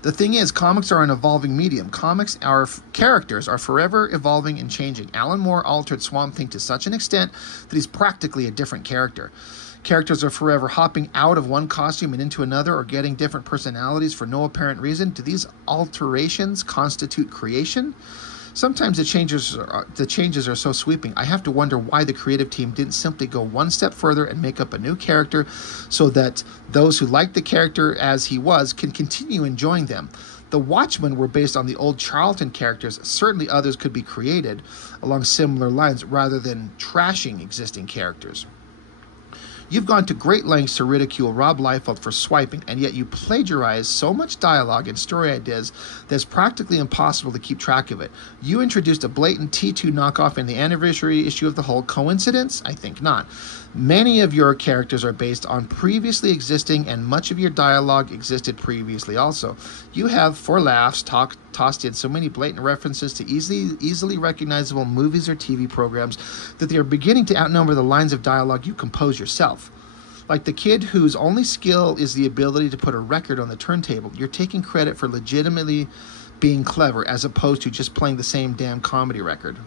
The thing is, comics are an evolving medium. Characters are forever evolving and changing. Alan Moore altered Swamp Thing to such an extent that he's practically a different character. Characters are forever hopping out of one costume and into another, or getting different personalities for no apparent reason. Do these alterations constitute creation? Sometimes the changes are so sweeping, I have to wonder why the creative team didn't simply go one step further and make up a new character so that those who like the character as he was can continue enjoying them. The Watchmen were based on the old Charlton characters. Certainly others could be created along similar lines rather than trashing existing characters. You've gone to great lengths to ridicule Rob Liefeld for swiping, and yet you plagiarize so much dialogue and story ideas that it's practically impossible to keep track of it. You introduced a blatant T2 knockoff in the anniversary issue of The Hulk. Coincidence? I think not. Many of your characters are based on previously existing, and much of your dialogue existed previously also. You have, for laughs, tossed in so many blatant references to easily recognizable movies or TV programs that they are beginning to outnumber the lines of dialogue you compose yourself. Like the kid whose only skill is the ability to put a record on the turntable. You're taking credit for legitimately being clever as opposed to just playing the same damn comedy record.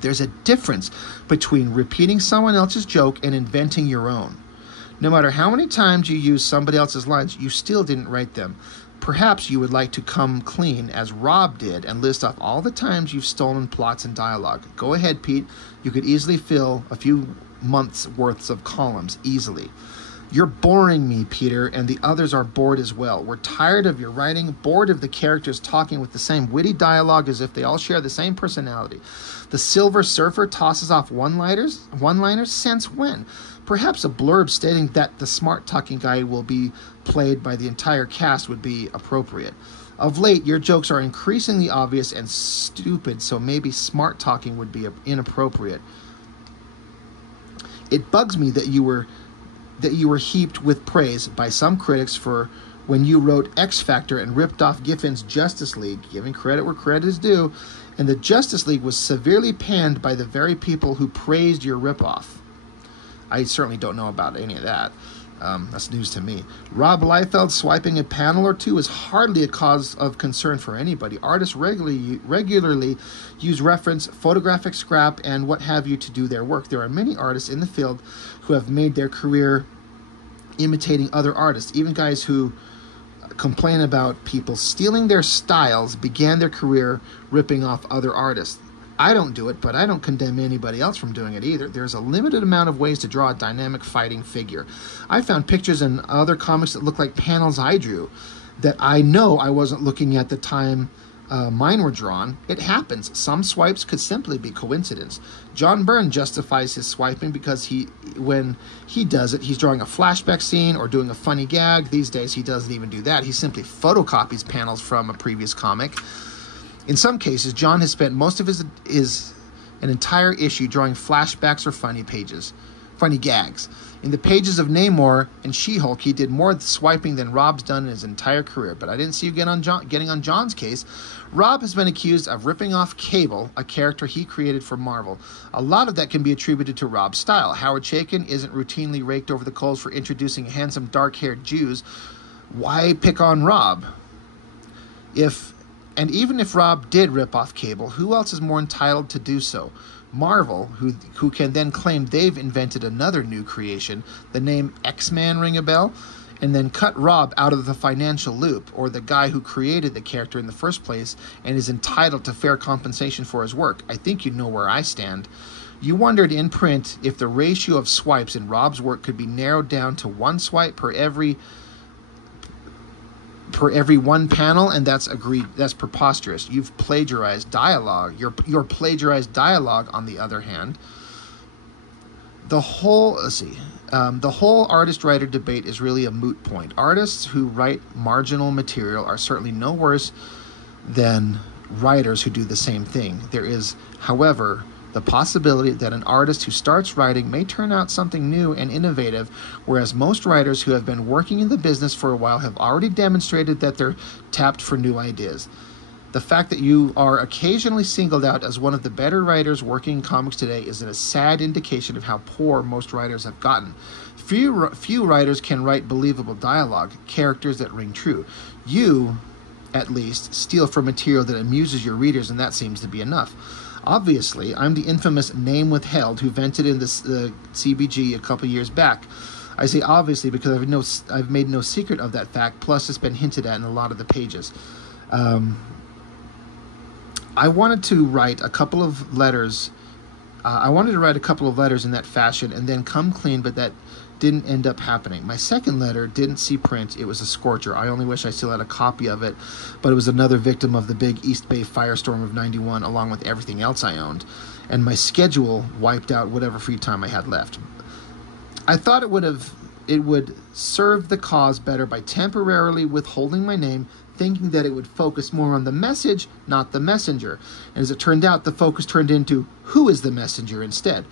There's a difference between repeating someone else's joke and inventing your own. No matter how many times you use somebody else's lines, you still didn't write them. Perhaps you would like to come clean, as Rob did, and list off all the times you've stolen plots and dialogue. Go ahead, Pete. You could easily fill a few months' worths of columns, easily. You're boring me, Peter, and the others are bored as well. We're tired of your writing, bored of the characters talking with the same witty dialogue as if they all share the same personality. The Silver Surfer tosses off one-liners? Since when? Perhaps a blurb stating that the smart-talking guy will be played by the entire cast would be appropriate. Of late, your jokes are increasingly obvious and stupid, so maybe smart-talking would be inappropriate. It bugs me that you were heaped with praise by some critics for when you wrote X Factor and ripped off Giffen's Justice League, giving credit where credit is due, and the Justice League was severely panned by the very people who praised your ripoff. I certainly don't know about any of that. That's news to me. Rob Liefeld swiping a panel or two is hardly a cause of concern for anybody. Artists regularly use reference, photographic scrap, and what have you to do their work. There are many artists in the field who have made their career imitating other artists. Even guys who complain about people stealing their styles began their career ripping off other artists. I don't do it, but I don't condemn anybody else from doing it either. There's a limited amount of ways to draw a dynamic fighting figure. I found pictures in other comics that look like panels I drew that I know I wasn't looking at the time mine were drawn. It happens. Some swipes could simply be coincidence. John Byrne justifies his swiping because when he does it, he's drawing a flashback scene or doing a funny gag. These days, he doesn't even do that. He simply photocopies panels from a previous comic. In some cases, John has spent most of an entire issue drawing flashbacks or funny gags. In the pages of Namor and She-Hulk, he did more swiping than Rob's done in his entire career. But I didn't see you getting on John's case. Rob has been accused of ripping off Cable, a character he created for Marvel. A lot of that can be attributed to Rob's style. Howard Chaykin isn't routinely raked over the coals for introducing handsome, dark-haired Jews. Why pick on Rob? And even if Rob did rip off Cable, who else is more entitled to do so? Marvel, who can then claim they've invented another new creation, the name X-Man ring a bell, and then cut Rob out of the financial loop, or the guy who created the character in the first place and is entitled to fair compensation for his work. I think you know where I stand. You wondered in print if the ratio of swipes in Rob's work could be narrowed down to one swipe per every one panel, and that's preposterous. You've plagiarized dialogue. Your plagiarized dialogue, on the other hand, the whole artist-writer debate is really a moot point. Artists who write marginal material are certainly no worse than writers who do the same thing. There is, however, the possibility that an artist who starts writing may turn out something new and innovative, whereas most writers who have been working in the business for a while have already demonstrated that they're tapped for new ideas. The fact that you are occasionally singled out as one of the better writers working in comics today is a sad indication of how poor most writers have gotten. Few writers can write believable dialogue, characters that ring true. You, at least, steal from material that amuses your readers, and that seems to be enough. Obviously, I'm the infamous name withheld who vented in the CBG a couple years back. I say obviously because I've made no secret of that fact, plus it's been hinted at in a lot of the pages. I wanted to write a couple of letters. I wanted to write a couple of letters in that fashion and then come clean, but that didn't end up happening. My second letter didn't see print. It was a scorcher. I only wish I still had a copy of it, but it was another victim of the big East Bay firestorm of '91, along with everything else I owned, and my schedule wiped out whatever free time I had left. I thought it would serve the cause better by temporarily withholding my name, thinking that it would focus more on the message, not the messenger. And as it turned out, the focus turned into who is the messenger instead.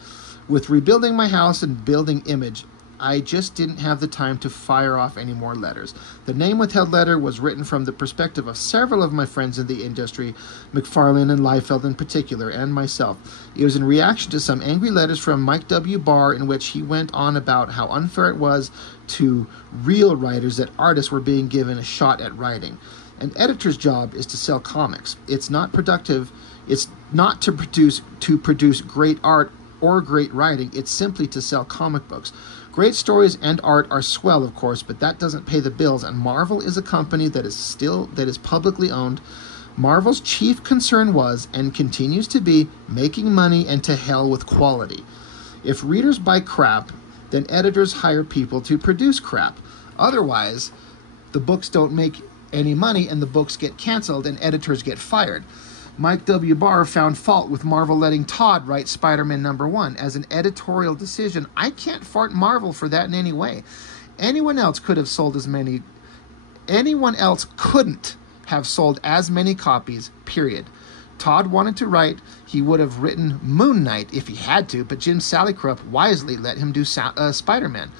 With rebuilding my house and building image, I just didn't have the time to fire off any more letters. The name withheld letter was written from the perspective of several of my friends in the industry, McFarlane and Liefeld in particular, and myself. It was in reaction to some angry letters from Mike W. Barr in which he went on about how unfair it was to real writers that artists were being given a shot at writing. An editor's job is to sell comics. It's not productive. It's not to produce great art or great writing. It's simply to sell comic books. Great stories and art are swell, of course, but that doesn't pay the bills, and Marvel is a company that is publicly owned. Marvel's chief concern was, and continues to be, making money, and to hell with quality. If readers buy crap, then editors hire people to produce crap. Otherwise, the books don't make any money and the books get canceled and editors get fired. Mike W. Barr found fault with Marvel letting Todd write Spider-Man #1 as an editorial decision. I can't fault Marvel for that in any way. Anyone else couldn't have sold as many copies, period. Todd wanted to write. He would have written Moon Knight if he had to, but Jim Salicrup wisely let him do Spider-Man.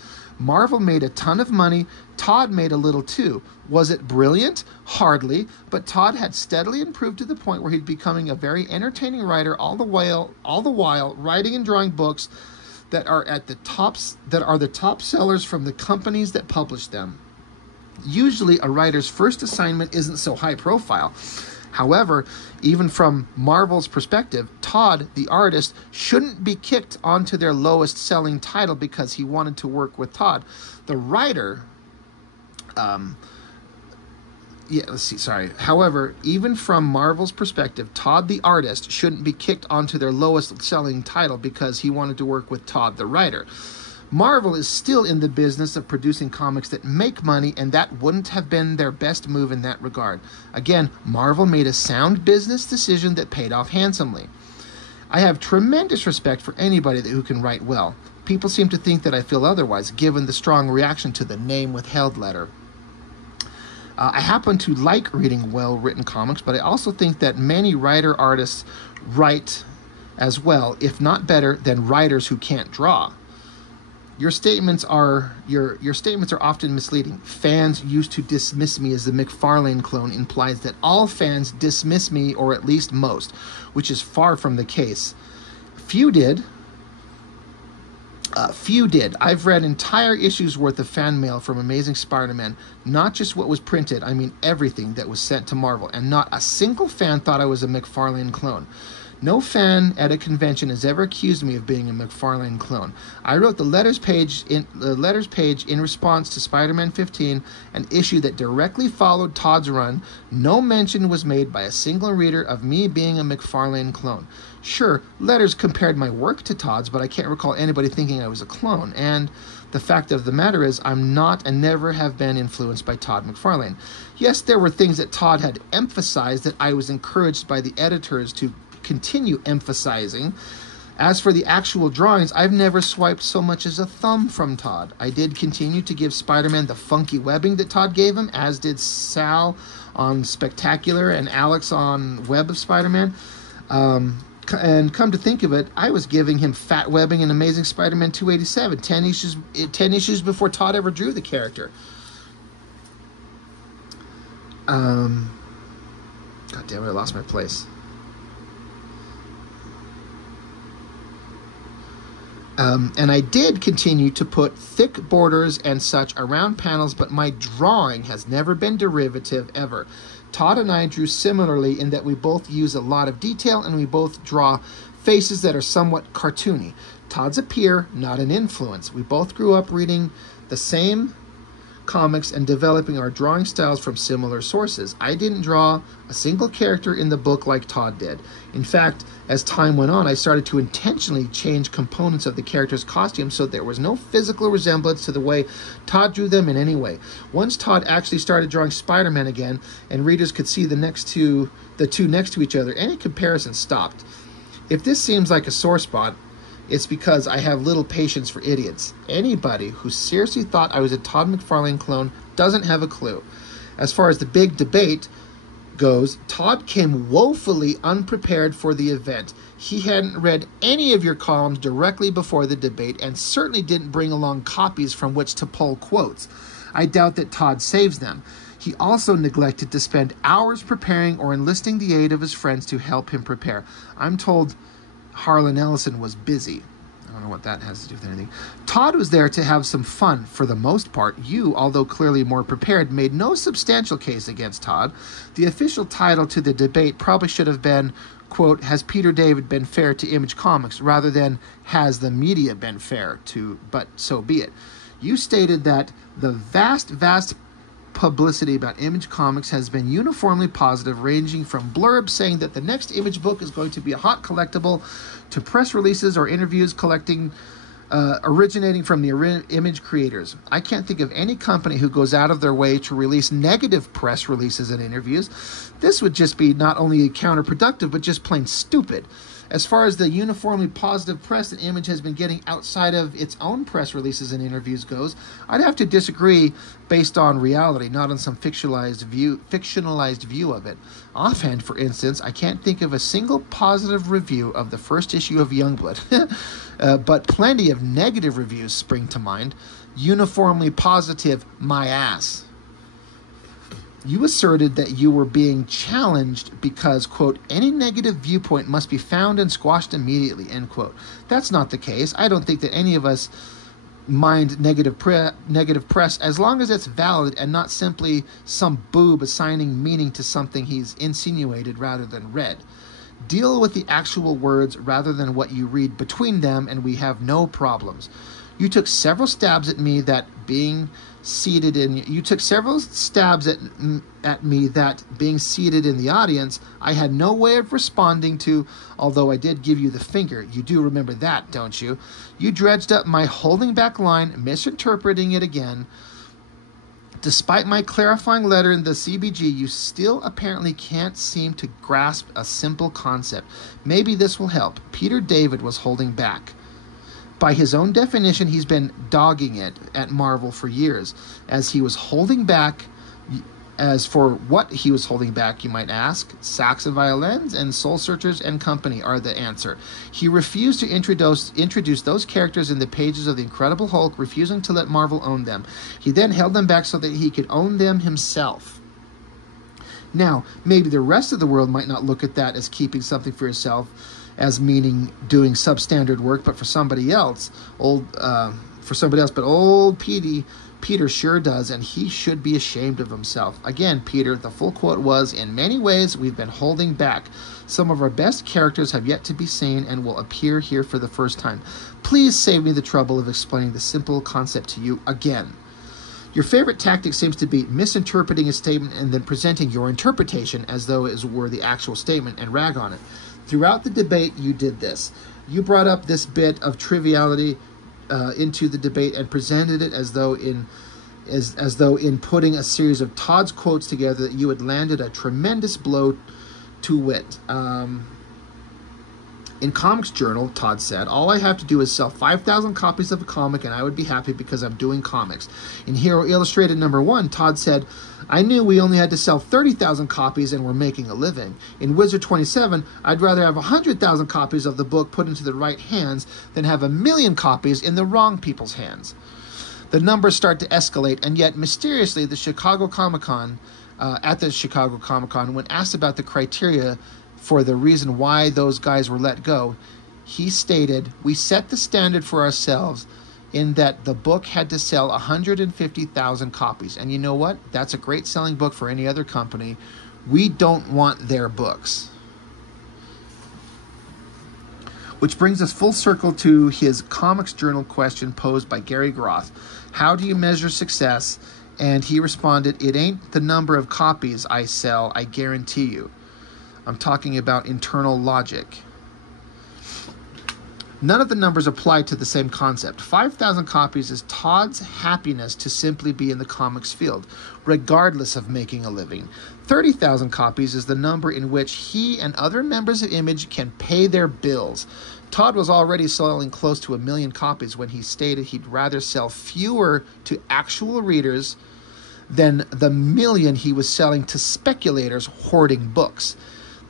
Marvel made a ton of money. Todd made a little too. Was it brilliant? Hardly, but Todd had steadily improved to the point where he'd becoming a very entertaining writer, all the while writing and drawing books that are the top sellers from the companies that publish them. Usually a writer's first assignment isn't so high profile. However, even from Marvel's perspective, Todd, the artist, shouldn't be kicked onto their lowest selling title because he wanted to work with Todd. The writer, However, even from Marvel's perspective, Todd, the artist, shouldn't be kicked onto their lowest selling title because he wanted to work with Todd, the writer. Marvel is still in the business of producing comics that make money, and that wouldn't have been their best move in that regard. Again, Marvel made a sound business decision that paid off handsomely. I have tremendous respect for anybody who can write well. People seem to think that I feel otherwise, given the strong reaction to the name withheld letter. I happen to like reading well-written comics, but I also think that many writer-artists write as well, if not better, than writers who can't draw. Your statements are often misleading. Fans used to dismiss me as the McFarlane clone implies that all fans dismiss me, or at least most, which is far from the case. Few did. I've read entire issues worth of fan mail from Amazing Spider-Man, not just what was printed, I mean everything that was sent to Marvel, and not a single fan thought I was a McFarlane clone. No fan at a convention has ever accused me of being a McFarlane clone. I wrote the letters page in response to Spider-Man 15, an issue that directly followed Todd's run. No mention was made by a single reader of me being a McFarlane clone. Sure, letters compared my work to Todd's, but I can't recall anybody thinking I was a clone. And the fact of the matter is, I'm not and never have been influenced by Todd McFarlane. Yes, there were things that Todd had emphasized that I was encouraged by the editors to continue emphasizing. As for the actual drawings, I've never swiped so much as a thumb from Todd. I did continue to give Spider-Man the funky webbing that Todd gave him, as did Sal on Spectacular and Alex on Web of Spider-Man. And come to think of it, I was giving him fat webbing in Amazing Spider-Man 287, 10 issues before Todd ever drew the character. God damn it, I lost my place. And I did continue to put thick borders and such around panels, but my drawing has never been derivative ever. Todd and I drew similarly in that we both use a lot of detail and we both draw faces that are somewhat cartoony. Todd's a peer, not an influence. We both grew up reading the same comics and developing our drawing styles from similar sources. I didn't draw a single character in the book like Todd did. In fact, as time went on, I started to intentionally change components of the character's costume so there was no physical resemblance to the way Todd drew them in any way. Once Todd actually started drawing Spider-Man again, and readers could see the two next to each other, any comparison stopped. If this seems like a sore spot, it's because I have little patience for idiots. Anybody who seriously thought I was a Todd McFarlane clone doesn't have a clue. As far as the big debate, goes, Todd came woefully unprepared for the event. He hadn't read any of your columns directly before the debate and certainly didn't bring along copies from which to pull quotes. I doubt that Todd saves them. He also neglected to spend hours preparing or enlisting the aid of his friends to help him prepare. I'm told Harlan Ellison was busy. I don't know what that has to do with anything. Todd was there to have some fun for the most part. You, although clearly more prepared, made no substantial case against Todd. The official title to the debate probably should have been, quote, "Has Peter David been fair to Image Comics?" rather than "Has the media been fair to," but so be it. You stated that the vast publicity about Image Comics has been uniformly positive, ranging from blurbs saying that the next Image book is going to be a hot collectible to press releases or interviews originating from the Image creators. I can't think of any company who goes out of their way to release negative press releases and interviews. This would just be not only counterproductive, but just plain stupid. As far as the uniformly positive press that Image has been getting outside of its own press releases and interviews goes, I'd have to disagree based on reality, not on some fictionalized view of it. Offhand, for instance, I can't think of a single positive review of the first issue of Youngblood, but plenty of negative reviews spring to mind. Uniformly positive, my ass. You asserted that you were being challenged because, quote, "any negative viewpoint must be found and squashed immediately," end quote. That's not the case. I don't think that any of us mind negative press as long as it's valid and not simply some boob assigning meaning to something he's insinuated rather than read. Deal with the actual words rather than what you read between them, and we have no problems. You took several stabs at me that being seated in the audience I had no way of responding to, although I did give you the finger. You do remember that, don't you? You dredged up my holding back line, misinterpreting it again. Despite my clarifying letter in the CBG, you still apparently can't seem to grasp a simple concept. Maybe this will help. Peter David was holding back. By his own definition, he's been dogging it at Marvel for years. As for what he was holding back, you might ask, Sax and Violins and Soul Searchers and Company are the answer. He refused to introduce those characters in the pages of the Incredible Hulk, refusing to let Marvel own them. He then held them back so that he could own them himself. Now, maybe the rest of the world might not look at that as keeping something for yourself, as meaning doing substandard work, but for somebody else, old Peter sure does, and he should be ashamed of himself. Again, Peter, the full quote was, "In many ways, we've been holding back. Some of our best characters have yet to be seen and will appear here for the first time. Please save me the trouble of explaining the simple concept to you again." Your favorite tactic seems to be misinterpreting a statement and then presenting your interpretation as though it were the actual statement and rag on it. Throughout the debate, you did this. You brought up this bit of triviality into the debate and presented it as though in putting a series of Todd's quotes together that you had landed a tremendous blow to wit. In Comics Journal, Todd said, "All I have to do is sell 5,000 copies of a comic and I would be happy because I'm doing comics." In Hero Illustrated #1, Todd said, "I knew we only had to sell 30,000 copies and we're making a living." In Wizard 27, "I'd rather have 100,000 copies of the book put into the right hands than have 1,000,000 copies in the wrong people's hands." The numbers start to escalate, and yet mysteriously at the Chicago Comic-Con, when asked about the criteria for the reason why those guys were let go, he stated, "We set the standard for ourselves in that the book had to sell 150,000 copies. And you know what? That's a great selling book for any other company. We don't want their books." Which brings us full circle to his Comics Journal question posed by Gary Groth. How do you measure success? And he responded, "It ain't the number of copies I sell, I guarantee you." I'm talking about internal logic. None of the numbers apply to the same concept. 5,000 copies is Todd's happiness to simply be in the comics field, regardless of making a living. 30,000 copies is the number in which he and other members of Image can pay their bills. Todd was already selling close to 1,000,000 copies when he stated he'd rather sell fewer to actual readers than the million he was selling to speculators hoarding books.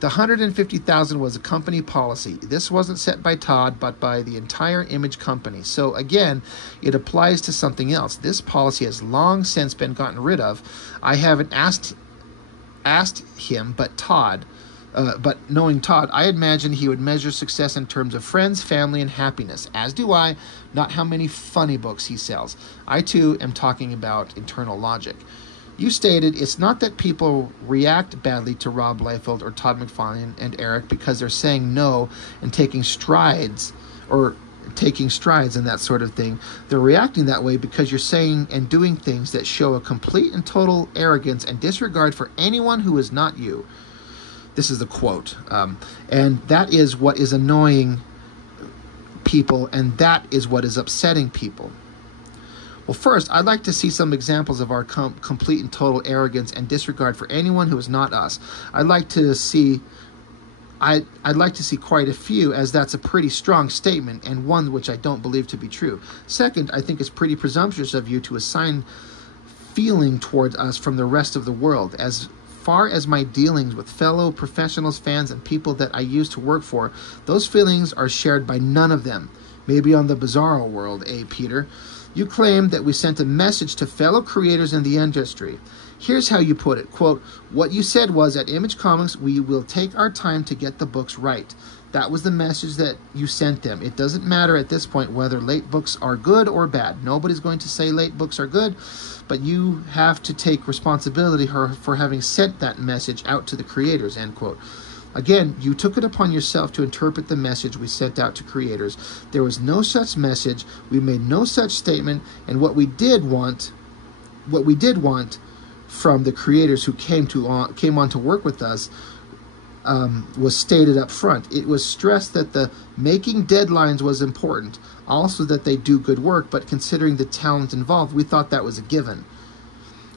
The 150,000 was a company policy. This wasn't set by Todd, but by the entire Image company. So again, it applies to something else. This policy has long since been gotten rid of. I haven't asked him, but knowing Todd, I imagine he would measure success in terms of friends, family, and happiness, as do I, not how many funny books he sells. I, too, am talking about internal logic. You stated it's not that people react badly to Rob Liefeld or Todd McFarlane and Erik because they're saying no and taking strides and that sort of thing. They're reacting that way because you're saying and doing things that show a complete and total arrogance and disregard for anyone who is not you. This is the quote. And that is what is annoying people, and that is what is upsetting people. Well, first, I'd like to see some examples of our complete and total arrogance and disregard for anyone who is not us. I'd like to see quite a few, as that's a pretty strong statement and one which I don't believe to be true. Second, I think it's pretty presumptuous of you to assign feeling towards us from the rest of the world. As far as my dealings with fellow professionals, fans, and people that I used to work for, those feelings are shared by none of them. Maybe on the bizarro world, Peter? You claim that we sent a message to fellow creators in the industry. Here's how you put it. Quote, what you said was, at Image Comics, we will take our time to get the books right. That was the message that you sent them. It doesn't matter at this point whether late books are good or bad. Nobody's going to say late books are good, but you have to take responsibility for having sent that message out to the creators, end quote. Again, you took it upon yourself to interpret the message we sent out to creators. There was no such message. We made no such statement. And what we did want from the creators who came on to work with us was stated up front. It was stressed that the making deadlines was important, also that they do good work, but considering the talent involved, we thought that was a given.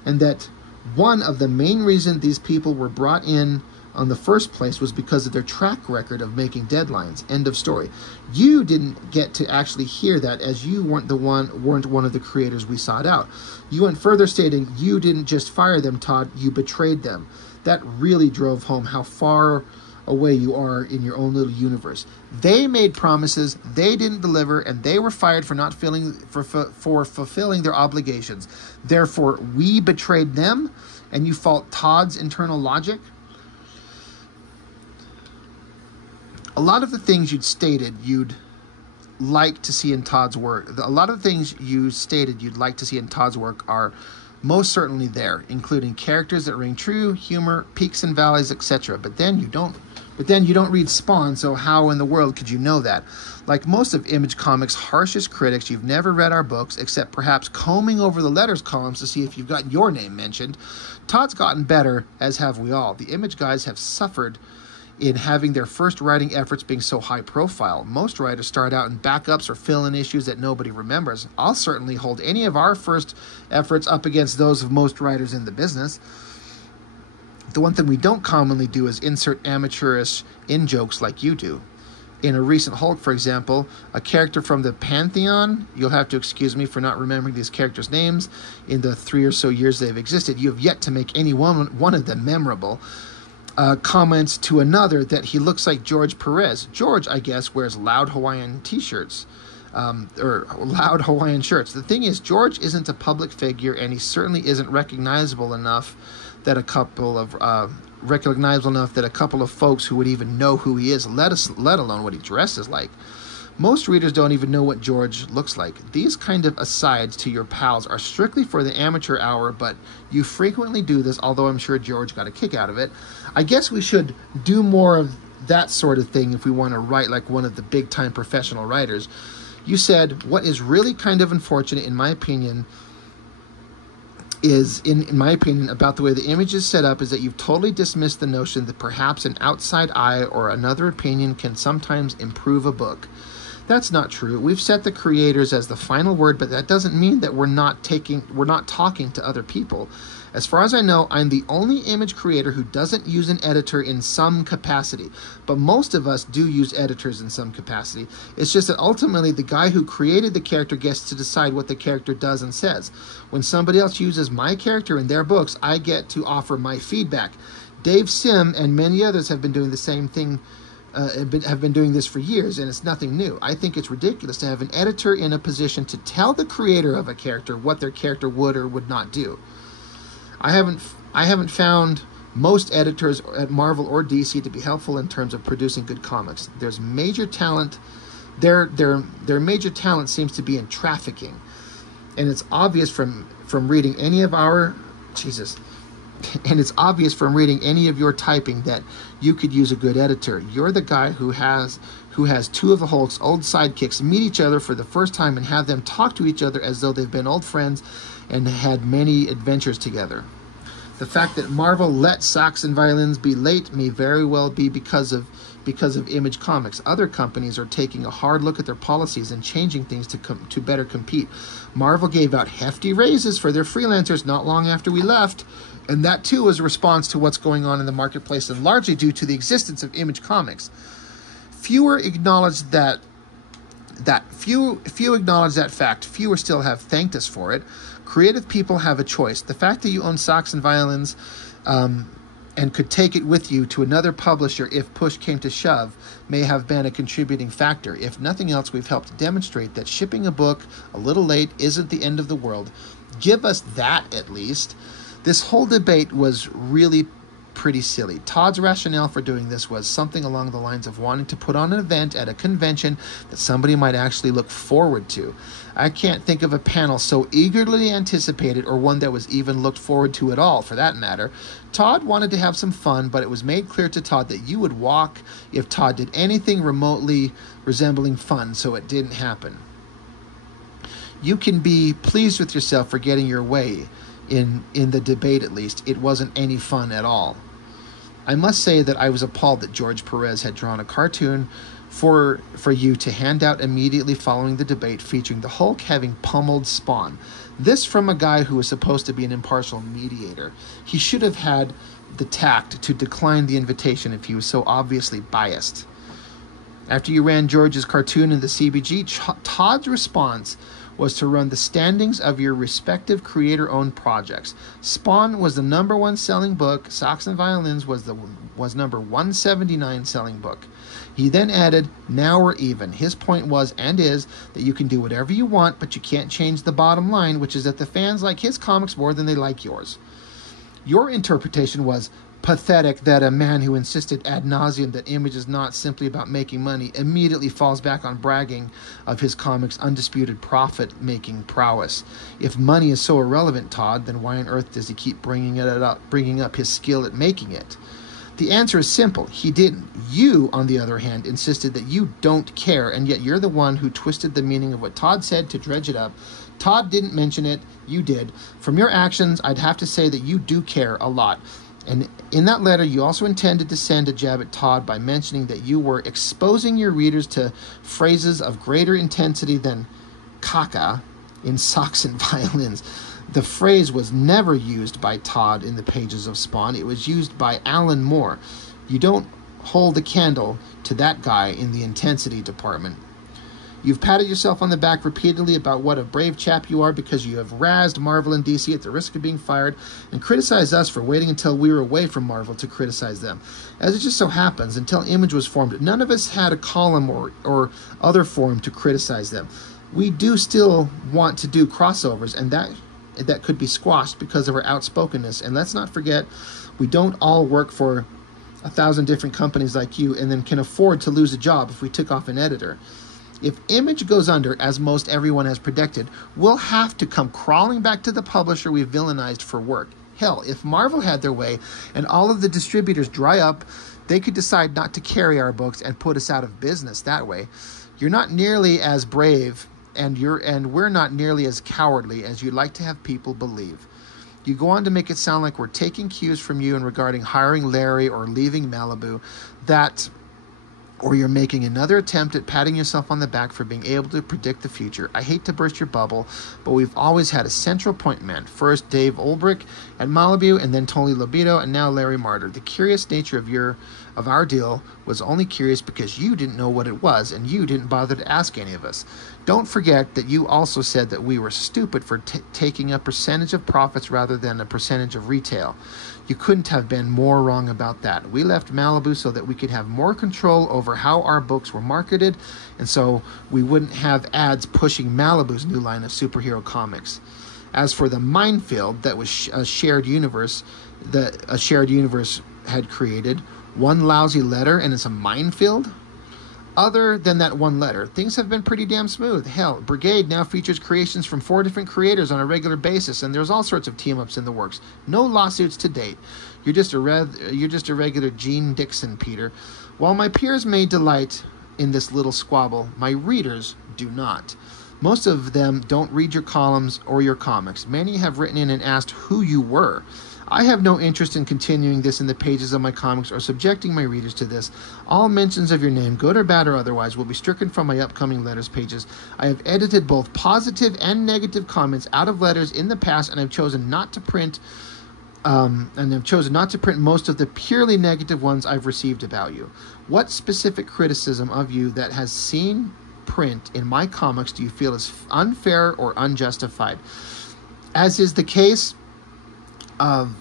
And that one of the main reasons these people were brought in on the first place was because of their track record of making deadlines. End of story. You didn't get to actually hear that, as you weren't one of the creators we sought out. You went further, stating you didn't just fire them, Todd, you betrayed them. That really drove home how far away you are in your own little universe. They made promises, they didn't deliver, and they were fired for not fulfilling their obligations. Therefore, we betrayed them, and you fault Todd's internal logic. A lot of the things you'd stated you'd like to see in Todd's work, are most certainly there, including characters that ring true, humor, peaks and valleys, etc. But then you don't read Spawn, so how in the world could you know that? Like most of Image Comics' harshest critics, you've never read our books, except perhaps combing over the letters columns to see if you've got your name mentioned. Todd's gotten better, as have we all. The Image guys have suffered in having their first writing efforts being so high profile. Most writers start out in backups or fill-in issues that nobody remembers. I'll certainly hold any of our first efforts up against those of most writers in the business. The one thing we don't commonly do is insert amateurish in-jokes like you do. In a recent Hulk, for example, a character from the Pantheon, you'll have to excuse me for not remembering these characters' names, in the 3 or so years they've existed, you have yet to make any one of them memorable. Comments to another that he looks like George Perez. George, I guess, wears loud Hawaiian t-shirts, or loud Hawaiian shirts. The thing is, George isn't a public figure, and he certainly isn't recognizable enough that a couple of folks who would even know who he is, let alone what he dresses like. Most readers don't even know what George looks like. These kind of asides to your pals are strictly for the amateur hour, but you frequently do this, although I'm sure George got a kick out of it. I guess we should do more of that sort of thing if we want to write like one of the big-time professional writers. You said, what is really kind of unfortunate, in my opinion, about the way the Image is set up is that you've totally dismissed the notion that perhaps an outside eye or another opinion can sometimes improve a book. That's not true. We've set the creators as the final word, but that doesn't mean that we're not talking to other people. As far as I know, I'm the only image creator who doesn't use an editor in some capacity, but most of us do use editors in some capacity. It's just that ultimately the guy who created the character gets to decide what the character does and says. When somebody else uses my character in their books, I get to offer my feedback. Dave Sim and many others have been doing the same thing, have been doing this for years, and it's nothing new. I think it's ridiculous to have an editor in a position to tell the creator of a character what their character would or would not do. I haven't found most editors at Marvel or DC to be helpful in terms of producing good comics. There's major talent. Their major talent seems to be in trafficking, and it's obvious from reading any of our and it's obvious from reading any of your typing that you could use a good editor. You're the guy who has two of the Hulk's old sidekicks meet each other for the first time and have them talk to each other as though they've been old friends and had many adventures together. The fact that Marvel let Sax and Violins be late may very well be because of Image Comics. Other companies are taking a hard look at their policies and changing things to better compete. Marvel gave out hefty raises for their freelancers not long after we left, and that too was a response to what's going on in the marketplace and largely due to the existence of Image Comics. Fewer acknowledge that fact. Fewer still have thanked us for it. Creative people have a choice. The fact that you own Socks and Violins and could take it with you to another publisher if push came to shove may have been a contributing factor. If nothing else, we've helped demonstrate that shipping a book a little late isn't the end of the world. Give us that at least. This whole debate was really pretty silly. Todd's rationale for doing this was something along the lines of wanting to put on an event at a convention that somebody might actually look forward to. I can't think of a panel so eagerly anticipated, or one that was even looked forward to at all, for that matter. Todd wanted to have some fun, but it was made clear to Todd that you would walk if Todd did anything remotely resembling fun, so it didn't happen. You can be pleased with yourself for getting your way. In the debate, at least, it wasn't any fun at all. I must say that I was appalled that George Perez had drawn a cartoon for you to hand out immediately following the debate featuring the Hulk having pummeled Spawn. This from a guy who was supposed to be an impartial mediator. He should have had the tact to decline the invitation if he was so obviously biased. After you ran George's cartoon in the CBG, Todd's response was to run the standings of your respective creator-owned projects. Spawn was the #1 selling book. Socks and Violins was number 179 selling book. He then added, now we're even. His point was, and is, that you can do whatever you want, but you can't change the bottom line, which is that the fans like his comics more than they like yours. Your interpretation was pathetic that a man who insisted ad nauseum that Image is not simply about making money immediately falls back on bragging of his comics' undisputed profit-making prowess. If money is so irrelevant, Todd, then why on earth does he keep bringing up his skill at making it? The answer is simple. He didn't. You, on the other hand, insisted that you don't care, and yet you're the one who twisted the meaning of what Todd said to dredge it up. Todd didn't mention it. You did. From your actions, I'd have to say that you do care a lot. And in that letter, you also intended to send a jab at Todd by mentioning that you were exposing your readers to phrases of greater intensity than caca in Socks and Violins. The phrase was never used by Todd in the pages of Spawn. It was used by Alan Moore. You don't hold a candle to that guy in the intensity department. You've patted yourself on the back repeatedly about what a brave chap you are because you have razzed Marvel and DC at the risk of being fired and criticized us for waiting until we were away from Marvel to criticize them. As it just so happens, until Image was formed, none of us had a column or other forum to criticize them. We do still want to do crossovers, and that could be squashed because of our outspokenness. And let's not forget, we don't all work for 1,000 different companies like you and then can afford to lose a job if we took off an editor. If Image goes under, as most everyone has predicted, we'll have to come crawling back to the publisher we villainized for work. Hell, if Marvel had their way and all of the distributors dry up, they could decide not to carry our books and put us out of business that way. You're not nearly as brave, and we're not nearly as cowardly as you'd like to have people believe. You go on to make it sound like we're taking cues from you and regarding hiring Larry or leaving Malibu. That or you're making another attempt at patting yourself on the back for being able to predict the future. I hate to burst your bubble, but we've always had a central point man. First Dave Olbrich at Malibu, and then Tony Lobito, and now Larry Martyr. The curious nature of our deal was only curious because you didn't know what it was, and you didn't bother to ask any of us. Don't forget that you also said that we were stupid for taking a percentage of profits rather than a percentage of retail. You couldn't have been more wrong about that. We left Malibu so that we could have more control over how our books were marketed, and so we wouldn't have ads pushing Malibu's new line of superhero comics. As for the minefield that was a shared universe that a shared universe had created, one lousy letter and it's a minefield? Other than that one letter, things have been pretty damn smooth. Hell, Brigade now features creations from 4 different creators on a regular basis, and there's all sorts of team-ups in the works. No lawsuits to date. You're just a regular Gene Dixon, Peter. While my peers may delight in this little squabble, my readers do not. Most of them don't read your columns or your comics. Many have written in and asked who you were. I have no interest in continuing this in the pages of my comics or subjecting my readers to this. All mentions of your name, good or bad or otherwise, will be stricken from my upcoming letters pages. I have edited both positive and negative comments out of letters in the past, and I've chosen not to print most of the purely negative ones I've received about you. What specific criticism of you that has seen print in my comics do you feel is unfair or unjustified? As is the case of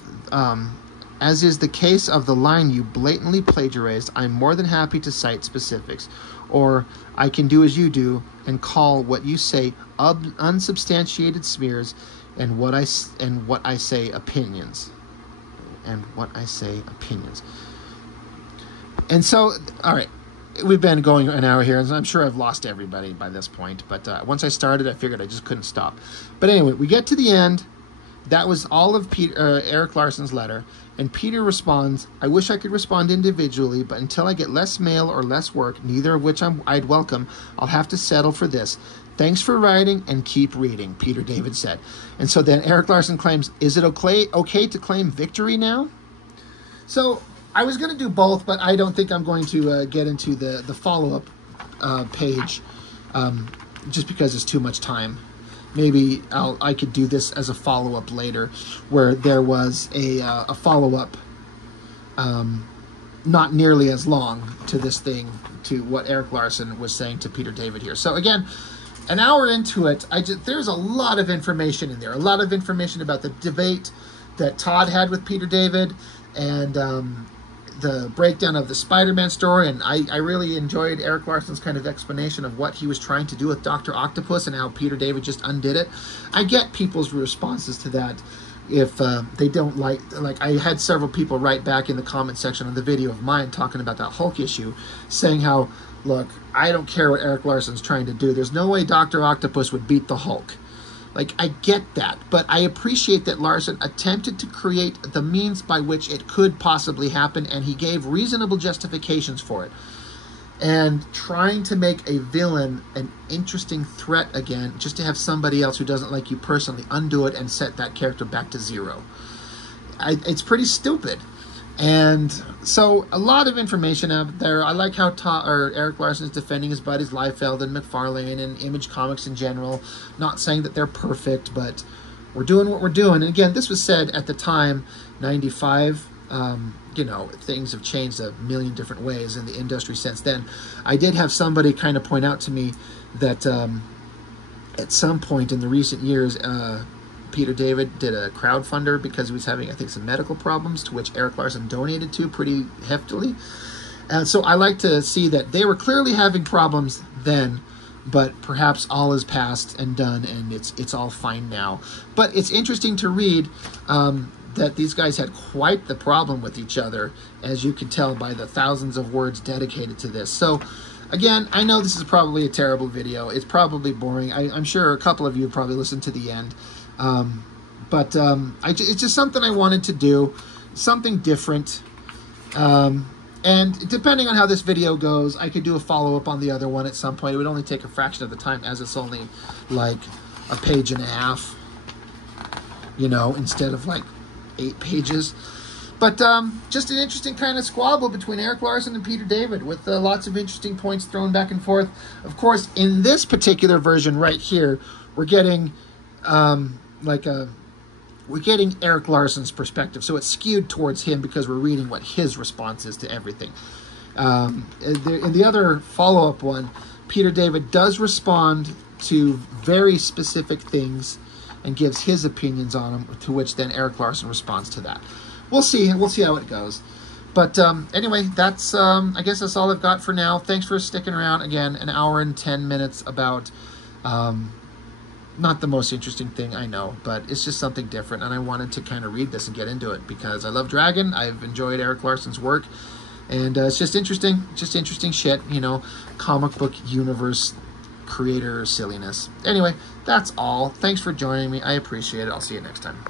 the line you blatantly plagiarized, I'm more than happy to cite specifics, or I can do as you do and call what you say unsubstantiated smears and what I say opinions. And so, all right, we've been going an hour here, and I'm sure I've lost everybody by this point. But once I started, I figured I just couldn't stop. But anyway, we get to the end. That was all of Erik Larsen's letter, and Peter responds, I wish I could respond individually, but until I get less mail or less work, neither of which I'd welcome, I'll have to settle for this. Thanks for writing and keep reading, Peter David said. And so then Erik Larsen claims, is it okay to claim victory now? So I was going to do both, but I don't think I'm going to get into the follow-up page just because it's too much time. Maybe I could do this as a follow-up later, where there was a follow-up not nearly as long to this thing, to what Erik Larsen was saying to Peter David here. So again, an hour into it, there's a lot of information in there. A lot of information about the debate that Todd had with Peter David, and the breakdown of the Spider-Man story, and I really enjoyed Erik Larsen's kind of explanation of what he was trying to do with Dr. Octopus and how Peter David just undid it. I get people's responses to that if they don't like I had several people write back in the comment section on the video of mine talking about that Hulk issue, saying how, look, I don't care what Erik Larsen's trying to do. There's no way Dr. Octopus would beat the Hulk. Like, I get that, but I appreciate that Larsen attempted to create the means by which it could possibly happen, and he gave reasonable justifications for it. And trying to make a villain an interesting threat again, just to have somebody else who doesn't like you personally undo it and set that character back to zero. It's pretty stupid. And so a lot of information out there. I like how Erik Larsen is defending his buddies Liefeld and McFarlane and Image Comics in general. Not saying that they're perfect, but we're doing what we're doing. And again, this was said at the time, 95. You know, things have changed a million different ways in the industry since then. I did have somebody kind of point out to me that at some point in the recent years, Peter David did a crowdfunder because he was having, I think, some medical problems, to which Erik Larsen donated to pretty heftily. And so I like to see that they were clearly having problems then, but perhaps all is past and done, and it's all fine now. But it's interesting to read that these guys had quite the problem with each other, as you can tell by the thousands of words dedicated to this. So again, I know this is probably a terrible video. It's probably boring. I'm sure a couple of you probably listened to the end. It's just something I wanted to do, something different. And depending on how this video goes, I could do a follow-up on the other one at some point. It would only take a fraction of the time, as it's only like a page and a half, you know, instead of like 8 pages. But just an interesting kind of squabble between Erik Larsen and Peter David, with lots of interesting points thrown back and forth. Of course, in this particular version right here, we're getting we're getting Erik Larsen's perspective, so it's skewed towards him because we're reading what his response is to everything. In the other follow-up one, Peter David does respond to very specific things and gives his opinions on them, to which then Erik Larsen responds to that. We'll see how it goes. But anyway, that's I guess that's all I've got for now. Thanks for sticking around. Again, an hour and 10 minutes about not the most interesting thing, I know, but it's just something different, and I wanted to kind of read this and get into it because I love Dragon. I've enjoyed Erik Larsen's work, and it's just interesting shit, you know, comic book universe creator silliness. Anyway, that's all. Thanks for joining me. I appreciate it. I'll see you next time.